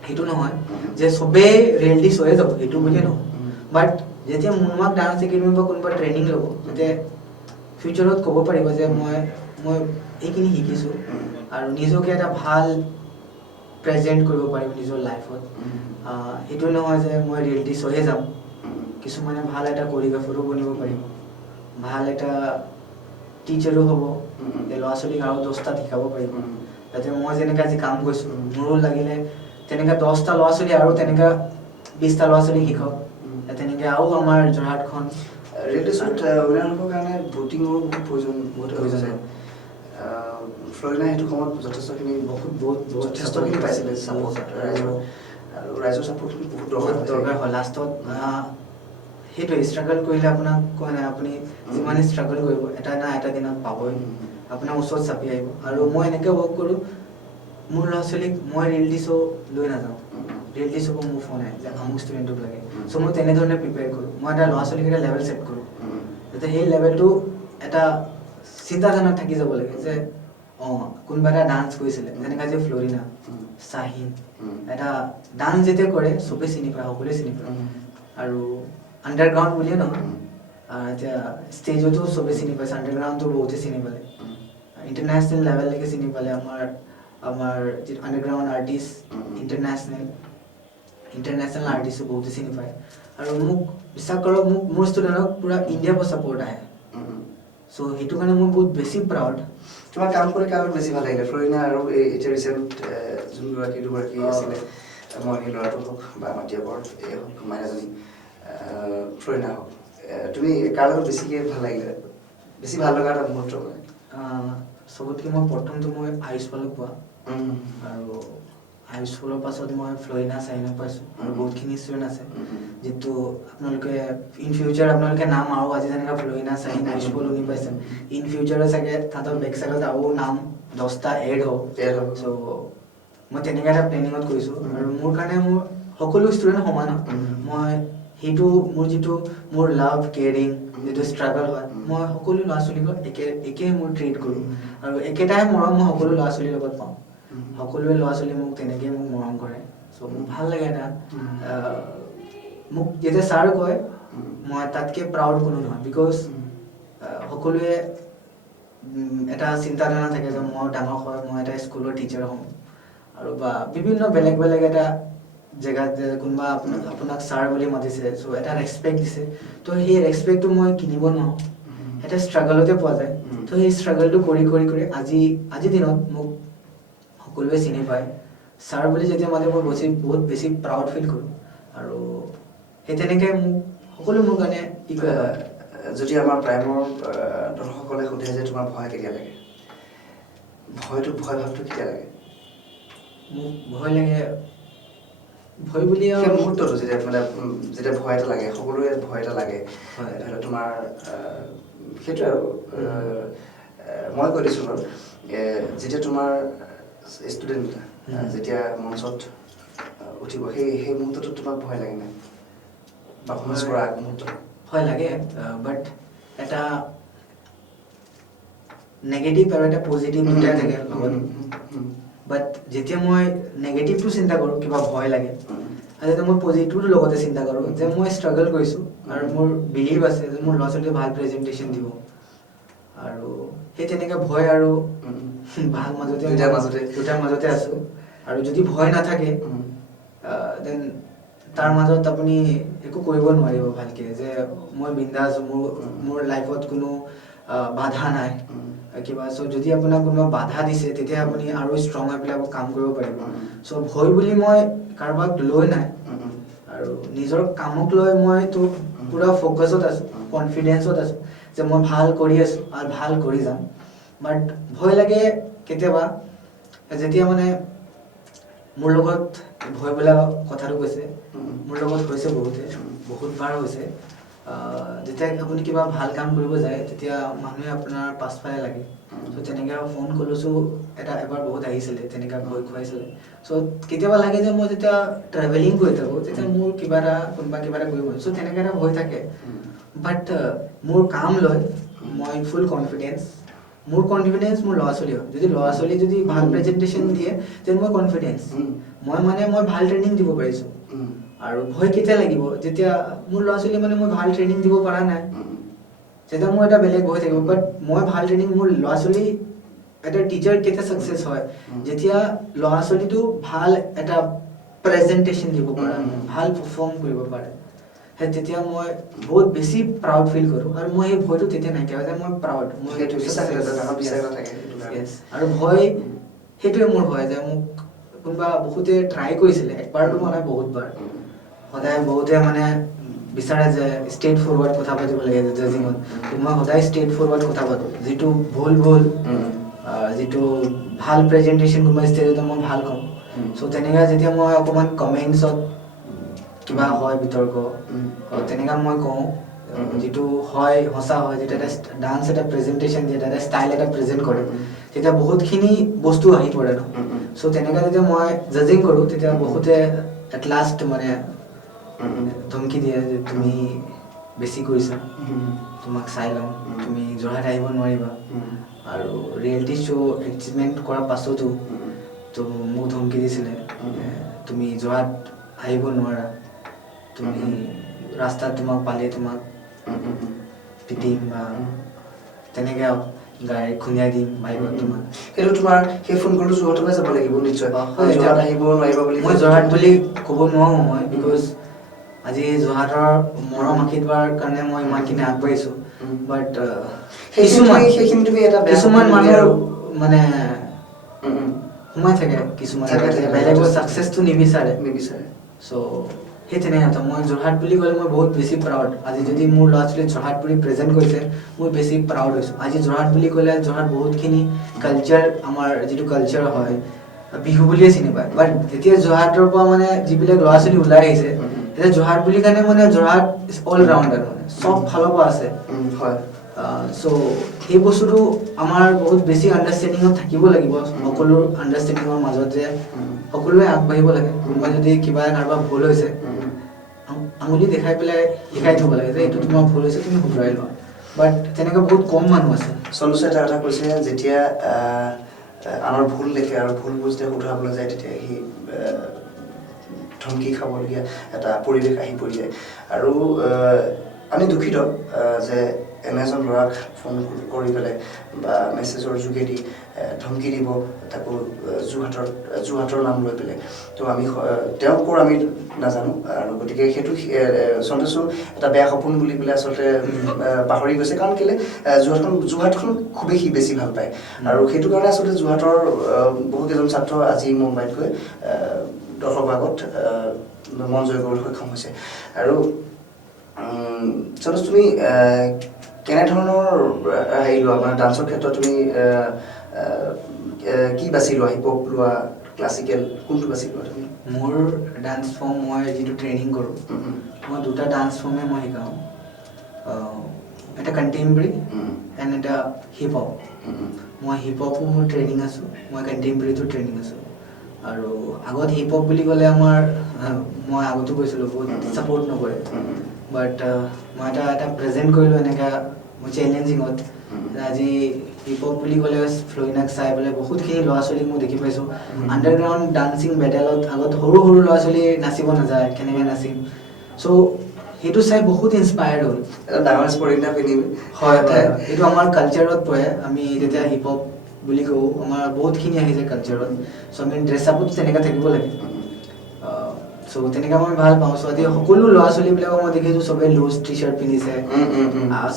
সেইটো নহয় যে চবেই ৰিয়েলিটি শ্ব'য়ে যাব সেইটো বুলিয়ে নহয় বাট যেতিয়া মোনমাক ডান্স একাডেমি বা কোনোবা ট্ৰেইনিং ল'ব যাতে ফিউচাৰত ক'ব পাৰিব যে মই এইখিনি শিকিছোঁ আৰু নিজকে এটা ভাল প্ৰেজেণ্ট কৰিব পাৰিম নিজৰ লাইফত সেইটো নহয় যে মই ৰিয়েলিটি শ্ব'হে যাম কিছুমানে ভাল এটা কৰিঅ'গ্ৰাফাৰো বনিব পাৰিব ভাল এটা টিচাৰো হ'ব ল'ৰা ছোৱালীক আৰু 10টাত শিকাব পাৰিব যাতে মই যেনেকৈ আজি কাম কৰিছোঁ মোৰো লাগিলে তেনেকৈ 10টা ল'ৰা ছোৱালী আৰু তেনেকৈ 20টা ল'ৰা ছোৱালীক শিকাওক তেনেকৈ আৰু আমাৰ যোৰহাটখন ৰিয়েলিটি শ্ব'ত উইনাৰ হ'বৰ কাৰণে ভোটিঙৰো বহুত প্ৰয়োজন আছে ফ্ল'ৰিনা সেইটো সময়ত যথেষ্টখিনি যথেষ্টখিনি পাইছিলে ছাপৰ্ট ৰাইজৰ ছাপৰ্টখিনি বহুত দৰকাৰ হয় লাষ্টত সেইটোৱে ষ্ট্ৰাগল কৰিলে আপোনাক কোৱা নাই আপুনি যিমানে ষ্ট্ৰাগল কৰিব এটা না এটা দিনত পাবই আপোনাৰ ওচৰত চাপি আহিব আৰু মই এনেকৈ ৱৰ্ক কৰোঁ মোৰ ল'ৰা ছোৱালীক মই ৰিয়েলিটি শ্ব' লৈ নাযাওঁ ৰিয়েলিটি শ্ব'ক মোৰ ফোন আহে যে আমুক ষ্টুডেণ্টক লাগে চ' মই তেনেধৰণে প্ৰিপেয়াৰ কৰোঁ মই এটা ল'ৰা ছোৱালীক এটা লেভেল ছেট কৰোঁ যাতে সেই লেভেলটো এটা চিন্তাধাৰণাত থাকি যাব লাগে যে কোনোবা এটা ডান্স কৰিছিলে যেনেকৈ যে ফ্ল'ৰিনা শ্বাহিন এটা ডান্স যেতিয়া কৰে চবেই চিনি পায় সকলোৱে চিনি পায় আৰু আণ্ডাৰগ্ৰাউণ্ড বুলিয়ে নহয় এতিয়া ষ্টেজতো চবেই চিনি পাইছে আণ্ডাৰগ্ৰাউণ্ডটো বহুতে চিনি পালে ইণ্টাৰনেশ্যনেল লেভেললৈকে চিনি পালে আমাৰ যিটো আণ্ডাৰগ্ৰাউণ্ড আৰ্টিষ্ট ইণ্টাৰনেশ্যনেল আৰ্টিষ্টো বহুতে চিনি পায় আৰু মোক বিশ্বাস কৰক মোৰ ষ্টুডেণ্টক পূৰা ইণ্ডিয়াৰ পৰা ছাপৰ্ট আহে চ' সেইটো কাৰণে মই বহুত বেছি প্ৰাউড। তোমাৰ কাম কৰি কাৰোবাক বেছি ভাল লাগিলে ফ্লৰিনা আৰু এই এতিয়া ৰিচেণ্ট দুগৰাকী আছিলে মই সেই ল'ৰাটো হওক বা মাটিয়া বৰ এই হওক মাইনাজনী ফ্লৰিনা হওক তুমি কাৰ লগত বেছিকৈ ভাল লাগিলে বেছি ভাল লগা এটা মুহূৰ্ত মানে চবতকৈ মই প্ৰথমটো মই আয়ুষ পালক পোৱা আৰু আয়ুষ পালৰ পাছত মই ফ্লৰিনা চাইনাক পাইছোঁ আৰু বহুতখিনি ষ্টুডেণ্ট আছে যিটো আপোনালোকে ইন ফিউচাৰ আপোনালোকে নাম আৰু আজি যেনেকৈ ফ্লৰিনা চাইন আয়ুষ পাল শুনি পাইছে ইন ফিউচাৰে চাগে তাহাঁতৰ বেক চাইডত আৰু নাম 10টা এড হ'ব চ' মই তেনেকৈ এটা প্লেনিঙত কৰিছোঁ আৰু মোৰ কাৰণে মোৰ সকলো ষ্টুডেণ্ট সমান মই সেইটো মোৰ যিটো মোৰ লাভ কেয়াৰিং যিটো ষ্ট্ৰাগল হয় মই সকলো ল'ৰা ছোৱালীক একে মোৰ ট্ৰিট কৰোঁ আৰু একেটাই মৰম মই সকলো ল'ৰা ছোৱালীৰ লগত পাওঁ সকলোৱে ল'ৰা ছোৱালীয়ে মোক তেনেকৈ মোক মৰম কৰে চ' মোক ভাল লাগে এটা মোক যেতিয়া ছাৰ কয় মই তাতকৈ প্ৰাউড কোনো নহয় বিকজ সকলোৱে এটা চিন্তাধাৰণা থাকে যে মই ডাঙৰ হয় মই এটা স্কুলৰ টিচাৰ হ'ম আৰু বা বিভিন্ন বেলেগ বেলেগ এটা জেগাত কোনোবা আপোনাক ছাৰ বুলি মাতিছে চ' এটা ৰেচপেক্ট দিছে তো সেই ৰেচপেক্টটো মই কিনিব নোৱাৰোঁ এটা ষ্ট্ৰাগলতে পোৱা যায় তো সেই ষ্ট্ৰাগলটো কৰি কৰি কৰি আজিৰ দিনত মোক সকলোৱে চিনি পায় ছাৰ বুলি যেতিয়া মাতে মই বহুত বেছি প্ৰাউড ফিল কৰোঁ আৰু সেই তেনেকৈ মোক সকলো মোৰ কাৰণে ইকুৱেল হয় যদি আমাৰ প্ৰাইমৰ দৰ্শকসকলে সোধে যে তোমাৰ ভয় কেতিয়া লাগে ভয় ভাৱটো কেতিয়া লাগে মোক ভয় লাগে ভয় বুলি সেই মুহূৰ্তটো যেতিয়া ভয় এটা লাগে সকলোৰে ভয় এটা লাগে ধৰি লওক তোমাৰ সেইটোৱে আৰু মই কৈ দিছোঁ বাৰু যেতিয়া তোমাৰ ষ্টুডেণ্ট যেতিয়া মঞ্চত উঠিব সেই মুহূৰ্তটোত তোমাক ভয় লাগে নাই পাৰফৰ্মেঞ্চ কৰা আগমুহূৰ্তত ভয় লাগে বাট এটা নেগেটিভ আৰু এটা পজিটিভ দুটাই থাকে লগত বাট যেতিয়া মই নেগেটিভটো চিন্তা কৰোঁ কিবা ভয় লাগে আৰু যেতিয়া মই পজিটিভটো লগতে চিন্তা কৰোঁ যে মই ষ্ট্ৰাগল কৰিছোঁ আৰু মোৰ বিলিভ আছে যে মোৰ ল'ৰা ছোৱালীয়ে ভাল প্ৰেজেণ্টেশ্যন দিব আৰু সেই তেনেকৈ ভয় আৰু ভাল দুটাৰ মাজতে আছোঁ আৰু যদি ভয় নাথাকে দেন তাৰ মাজত আপুনি একো কৰিব নোৱাৰিব ভালকৈ যে মই বিন্দাছ মোৰ লাইফত কোনো বাধা নাই কিবা চ' যদি আপোনাক কোনোবা বাধা দিছে তেতিয়া আপুনি আৰু ষ্ট্ৰং হৈ পেলাই কাম কৰিব পাৰিব চ' ভয় বুলি মই কাৰোবাক লৈ নাই আৰু নিজৰ কামক লৈ মইতো পূৰা ফ'কাছত আছোঁ কনফিডেঞ্চত আছোঁ যে মই ভাল কৰি আছোঁ আৰু ভাল কৰি যাম বাট ভয় লাগে কেতিয়াবা যেতিয়া মানে মোৰ লগত ভয় বোলা কথাটো কৈছে মোৰ লগত হৈছে বহুতবাৰ হৈছে যেতিয়া আপুনি কিবা ভাল কাম কৰিব যায় তেতিয়া মানুহে আপোনাৰ পাছফালে লাগে চ' তেনেকৈ ফোন কলছো এবাৰ বহুত আহিছিলে তেনেকৈ ভয় খুৱাইছিলে চ' কেতিয়াবা লাগে যে মই যেতিয়া ট্ৰেভেলিং কৰি থাকোঁ তেতিয়া মোৰ কোনোবা কিবা এটা কৰিব চ' তেনেকৈ এটা ভয় থাকে বাট মোৰ কাম লৈ মই ফুল কনফিডেঞ্চ মোৰ ল'ৰা ছোৱালী হয় যদি ল'ৰা ছোৱালী যদি ভাল প্ৰেজেণ্টেশ্যন দিয়ে তেন মই কনফিডেঞ্চ মই ভাল ট্ৰেইনিং দিব পাৰিছোঁ আৰু ভয় কেতিয়া লাগিব যেতিয়া মোৰ ল'ৰা ছোৱালী মই ভাল ট্ৰেইনিং দিব পৰা নাই তেতিয়া মোৰ এটা বেলেগ ভয় থাকিব বাট মই ভাল ট্ৰেইনিং মোৰ ল'ৰা ছোৱালী এটা টিচাৰ কেতিয়া ছাকচেছ হয় যেতিয়া ল'ৰা ছোৱালীটো ভাল এটা প্ৰেজেণ্টেশ্যন দিব পাৰে ভাল পাৰফৰ্ম কৰিব পাৰে তেতিয়া মই বহুত বেছি প্ৰাউড ফিল কৰোঁ আৰু মই সেই ভয়টো তেতিয়া নাইকিয়া হয় যে মই প্ৰাউড আৰু ভয় সেইটোৱে মোৰ ভয় যে মোক কোনোবা বহুতে ট্ৰাই কৰিছিলে একবাৰতো মানে বহুতবাৰ সদায় বহুতে মানে বিচাৰে যে ষ্ট্ৰেইট ফৰৱাৰ্ড কথা পাতিব লাগে জাজিঙত মই সদায় ষ্ট্ৰেইট ফৰৱাৰ্ড কথা পাতোঁ যিটো ভুল যিটো ভাল প্ৰেজেণ্টেশ্যন কোনোবা ষ্টেজত মই ভাল কওঁ চ' তেনেকৈ যেতিয়া মই অকণমান কমেণ্টছত কিবা হয় বিতৰ্ক তেনেকৈ মই কওঁ যিটো হয় সঁচা হয় যেতিয়া এটা ডান্স এটা প্ৰেজেণ্টেশ্যন দিয়ে এটা ষ্টাইল এটা প্ৰেজেণ্ট কৰে তেতিয়া বহুতখিনি বস্তু আহি পৰে ন চ' তেনেকৈ যেতিয়া মই জাজিং কৰোঁ তেতিয়া বহুতে এট লাষ্ট মানে ধমকি দিয়ে যে তুমি বেছি কৰিছা তোমাক চাই ল'ম তুমি যোৰহাট আহিব নোৱাৰিবা আৰু ৰিয়েলিটি শ্ব' এচিভমেণ্ট কৰাৰ পাছতো তো মোক ধমকি দিছিলে তুমি যোৰহাট আহিব নোৱাৰা তুমি ৰাস্তাত তোমাক পালে তোমাক পিটিম বা তেনেকৈ গাড়ী খুন্দিয়াই দিম বাইকত তোমাক সেইটো তোমাৰ সেই ফোন কলটো যোৰহাটলৈ যাব লাগিব নিশ্চয় যোৰহাট আহিব নোৱাৰিবা বুলি মই যোৰহাট বুলি ক'ব নোৱাৰোঁ মই বিকজ আজি যোৰহাটৰ মৰম আশীৰ্বাদৰ কাৰণে মই ইমানখিনি আগবাঢ়িছোঁ বাট সেইখিনি তুমি এটা বেয়া কিছুমান সপোন বুলি মানুহ আৰু মানে উম, উম, সোমাই থাকে কিছুমান থাকে, থাকে। বেলেগৰ ছাকচেছটো নিবিচাৰে নিবিচাৰে চ' সেই তেনেকৈ মই যোৰহাট বুলি ক'লে মই বহুত বেছি প্ৰাউড আজি যদি মোৰ ল'ৰা ছোৱালী যোৰহাট বুলি প্ৰেজেণ্ট কৰিছে মই বেছি প্ৰাউড হৈছোঁ আজি যোৰহাট বুলি ক'লে যোৰহাট বহুতখিনি কালচাৰ আমাৰ যিটো কালচাৰ হয় বিহু বুলিয়ে চিনি পায় বাট এতিয়া যোৰহাটৰ পৰা মানে যিবিলাক ল'ৰা ছোৱালী ওলাই আহিছে এতিয়া যোৰহাট বুলি কাৰণে মানে যোৰহাট ইজ অল ৰাউণ্ডাৰ মানে চব ফালৰ পৰা আছে হয় চ' সেই বস্তুটো আমাৰ বহুত বেছি আণ্ডাৰষ্টেণ্ডিঙত থাকিব লাগিব সকলো আণ্ডাৰষ্টেণ্ডিঙৰ মাজত যে সকলোৱে আগবাঢ়িব লাগে কোনোবাই যদি কিবা কাৰোবাৰ ভুল হৈছে আঙুলি দেখাই পেলাই শিকাই থ'ব লাগে যে এইটো তোমাৰ ভুল হৈছে তুমি শুধৰাই লোৱা বাট তেনেকুৱা বহুত কম মানুহ আছে চন্দুছে এটা কথা কৈছে যেতিয়া আনৰ ভুল দেখে আৰু ভুলবোৰ যেতিয়া শুধৰাবলৈ যায় তেতিয়া সি ধমকি খাবলগীয়া এটা পৰিৱেশ আহি পৰি যায় আৰু আমি দুখিত যে এনে এজন ল'ৰাক ফোন কৰি পেলাই বা মেছেজৰ যোগেদি ধমকি দিব তাকো যোৰহাটৰ নাম লৈ পেলাই তো আমি তেওঁ ক'ৰ আমি নাজানো আৰু গতিকে সেইটো সন্তোষো এটা বেয়া সপোন বুলি পেলাই আচলতে পাহৰি গৈছে কাৰণ কেলৈ যোৰহাটখন খুবেই সি বেছি ভাল পায় আৰু সেইটো কাৰণে আচলতে যোৰহাটৰ বহুকেইজন ছাত্ৰ আজি মুম্বাইত গৈ দৰ্শকৰ আগত মন জয় কৰিবলৈ সক্ষম হৈছে আৰু সন্তোষ তুমি কেনেধৰণৰ হেৰি লোৱা মানে ডান্সৰ ক্ষেত্ৰত তুমি কি বাছি লোৱা হিপ হপ লোৱা ক্লাছিকেল কোনটো বাছি লোৱা তুমি মোৰ ডান্স ফৰ্ম মই যিটো ট্ৰেইনিং কৰোঁ মই দুটা ডান্স ফৰ্মে মই শিকাওঁ এটা কণ্টেম্পৰেৰী এণ্ড এটা হিপ হপ মই হিপ হপো মোৰ ট্ৰেইনিং আছোঁ মই কণ্টেম্পৰেৰীটো ট্ৰেইনিং আছোঁ আৰু আগত হিপ হপ বুলি ক'লে আমাৰ মই আগতো কৈছিলোঁ বহুত ছাপৰ্ট নকৰে বাট মই এটা প্ৰেজেণ্ট কৰিলোঁ এনেকুৱা মই চেলেঞ্জিঙত আজি হিপ হপ বুলি ক'লে ফ্ল'ইনাক চাই পেলাই বহুতখিনি ল'ৰা ছোৱালীক মই দেখি পাইছোঁ আণ্ডাৰগ্ৰাউণ্ড ডান্সিং বেটেলত আগত সৰু সৰু ল'ৰা ছোৱালী নাচিব নাযায় কেনেকৈ নাচিম চ' সেইটো চাই বহুত ইনস্পায়াৰ্ড হ'ল এটা ডাঙৰ স্পৰ্টিং পিন্ধিম হয় হয় এইটো আমাৰ কালচাৰত পৰে আমি যেতিয়া হিপ হপ বুলি কওঁ আমাৰ বহুতখিনি আহি যায় কালচাৰত চ' আমি ড্ৰেছ আপত তেনেকৈ থাকিব লাগে চ' তেনেকৈ মই ভাল পাওঁ চ' এতিয়া সকলো ল'ৰা ছোৱালীবিলাকক মই দেখিছোঁ চবেই লুজ টি চাৰ্ট পিন্ধিছে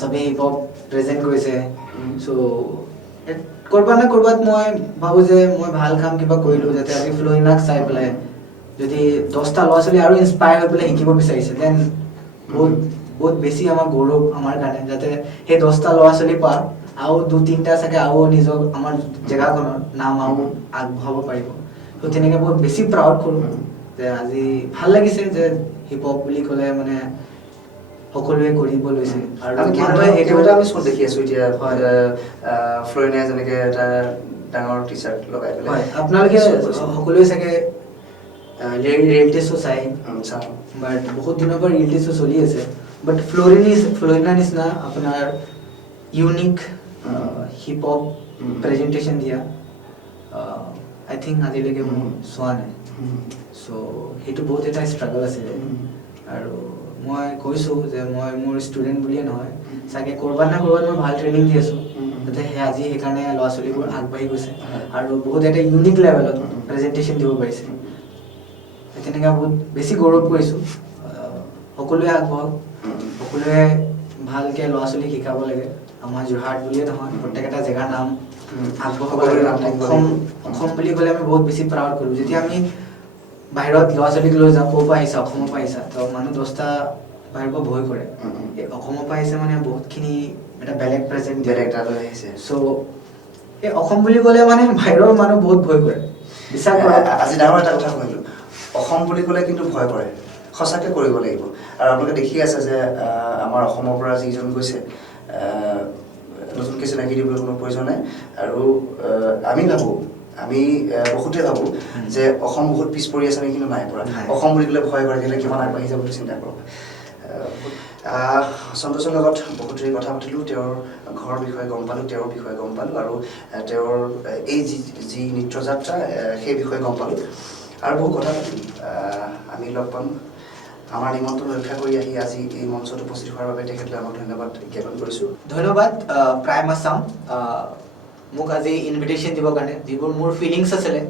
চবেই হিপ হপ প্ৰেজেণ্ট কৰিছে চ' ক'ৰবাত না ক'ৰবাত মই ভাবোঁ যে মই ভাল কাম কিবা কৰিলোঁ যাতে আজি ফ্ল'ইনাক চাই পেলাই যদি 10টা ল'ৰা ছোৱালী আৰু ইনস্পায়াৰ হৈ পেলাই শিকিব বিচাৰিছে দেন বহুত বেছি আমাৰ গৌৰৱ আমাৰ কাৰণে যাতে সেই 10টা ল'ৰা ছোৱালীৰ পৰা আৰু 2-3টা চাগে আৰু নিজক আমাৰ জেগাখনৰ নাম আৰু আগবঢ়াব পাৰিব ত' তেনেকৈ বহুত বেছি প্ৰাউড কৰোঁ যে আজি ভাল লাগিছে যে হিপ হপ বুলি ক'লে মানে সকলোৱে কৰিব লৈছে আৰু কেইবাটা আমি শ্বট দেখি আছোঁ এতিয়া ফ্ল'ইনে যেনেকৈ এটা ডাঙৰ টি চাৰ্ট লগাই পেলাই হয় আপোনালোকে সকলোৱে চাগে ৰিয়েলিটি শ্ব' চাই চাওঁ বাট বহুত দিনৰ পৰা ৰিয়েলিটি শ্ব' চলি আছে বাট ফ্ল'ৰিনাৰ নিচিনা আপোনাৰ ইউনিক হিপ হপ প্ৰেজেণ্টেশ্যন দিয়া আই থিংক আজিলৈকে মোৰ চোৱা নাই চ' সেইটো বহুত এটা ষ্ট্ৰাগল আছিলে আৰু মই কৈছোঁ যে মই মোৰ ষ্টুডেণ্ট বুলিয়ে নহয় চাগে ক'ৰবাত না ক'ৰবাত মই ভাল ট্ৰেইনিং দি আছোঁ যাতে আজি সেইকাৰণে ল'ৰা ছোৱালীবোৰ আগবাঢ়ি গৈছে আৰু বহুত এটা ইউনিক লেভেলত প্ৰেজেণ্টেশ্যন দিব পাৰিছে তেনেকৈ বহুত বেছি গৌৰৱ কৰিছোঁ সকলোৱে আগবঢ়ক সকলোৱে ভালকৈ ল'ৰা ছোৱালীক শিকাব লাগে আমাৰ যোৰহাট বুলিয়ে নহয় প্ৰত্যেক এটা জেগাৰ নাম আগবঢ়াব লাগে অসম বুলি ক'লে আমি বহুত বেছি প্ৰাউড কৰোঁ যেতিয়া আমি বাহিৰত ল'ৰা ছোৱালীক লৈ যাওঁ ক'ৰ পৰা আহিছা অসমৰ পৰা আহিছা তো মানুহ 10টা বাহিৰৰ পৰা ভয় কৰে এই অসমৰ পৰা আহিছে মানে বহুতখিনি এটা বেলেগ প্ৰেজেণ্ট বেলেগ এটা লৈ আহিছে চ' এই অসম বুলি ক'লে মানে বাহিৰৰ মানুহ বহুত ভয় কৰে বিশ্বাস কৰক আজি ডাঙৰ এটা কথা কৈছিলোঁ অসম বুলি ক'লে কিন্তু ভয় কৰে সঁচাকৈ কৰিব লাগিব আৰু আপোনালোকে দেখি আছে যে আমাৰ অসমৰ পৰা যিজন গৈছে নতুনকৈ চিনাকি দিবলৈ কোনো প্ৰয়োজন নাই আৰু আমি ভাবোঁ আমি বহুতে ভাবোঁ যে অসম বহুত পিছ পৰি আছে আমি কিন্তু নাই পৰা অসম বুলি ক'লে ভয় কৰে কেলৈ কিমান আগবাঢ়ি যাব বুলি চিন্তা কৰক সন্তোষৰ লগত বহুত দেৰি কথা পাতিলোঁ তেওঁৰ ঘৰৰ বিষয়ে গম পালোঁ তেওঁৰ বিষয়ে গম পালোঁ আৰু তেওঁৰ এই যি নৃত্যযাত্ৰা সেই বিষয়ে গম পালোঁ আৰু বহু কথা পাতিম আমি লগ পাম আমাৰ নিমন্ত্ৰণ ৰক্ষা কৰি আহি আজি এই মঞ্চত উপস্থিত হোৱাৰ বাবে তেখেতলৈ আমাক ধন্যবাদ জ্ঞাপন কৰিছোঁ ধন্যবাদ প্ৰাইম আছাম মোক আজি ইনভিটেশ্যন দিবৰ কাৰণে যিবোৰ মোৰ ফিলিংছ আছিলে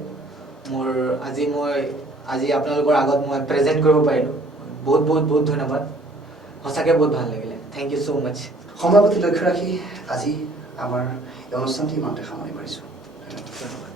মোৰ আজি আপোনালোকৰ আগত মই প্ৰেজেণ্ট কৰিব পাৰিলোঁ বহুত বহুত বহুত ধন্যবাদ সঁচাকৈ বহুত ভাল লাগিলে থেংক ইউ ছ' মাছ সময়ৰ প্ৰতি লক্ষ্য ৰাখি আজি আমাৰ এই অনুষ্ঠানটি ইমানতে সামৰণি মাৰিছোঁ ধন্যবাদ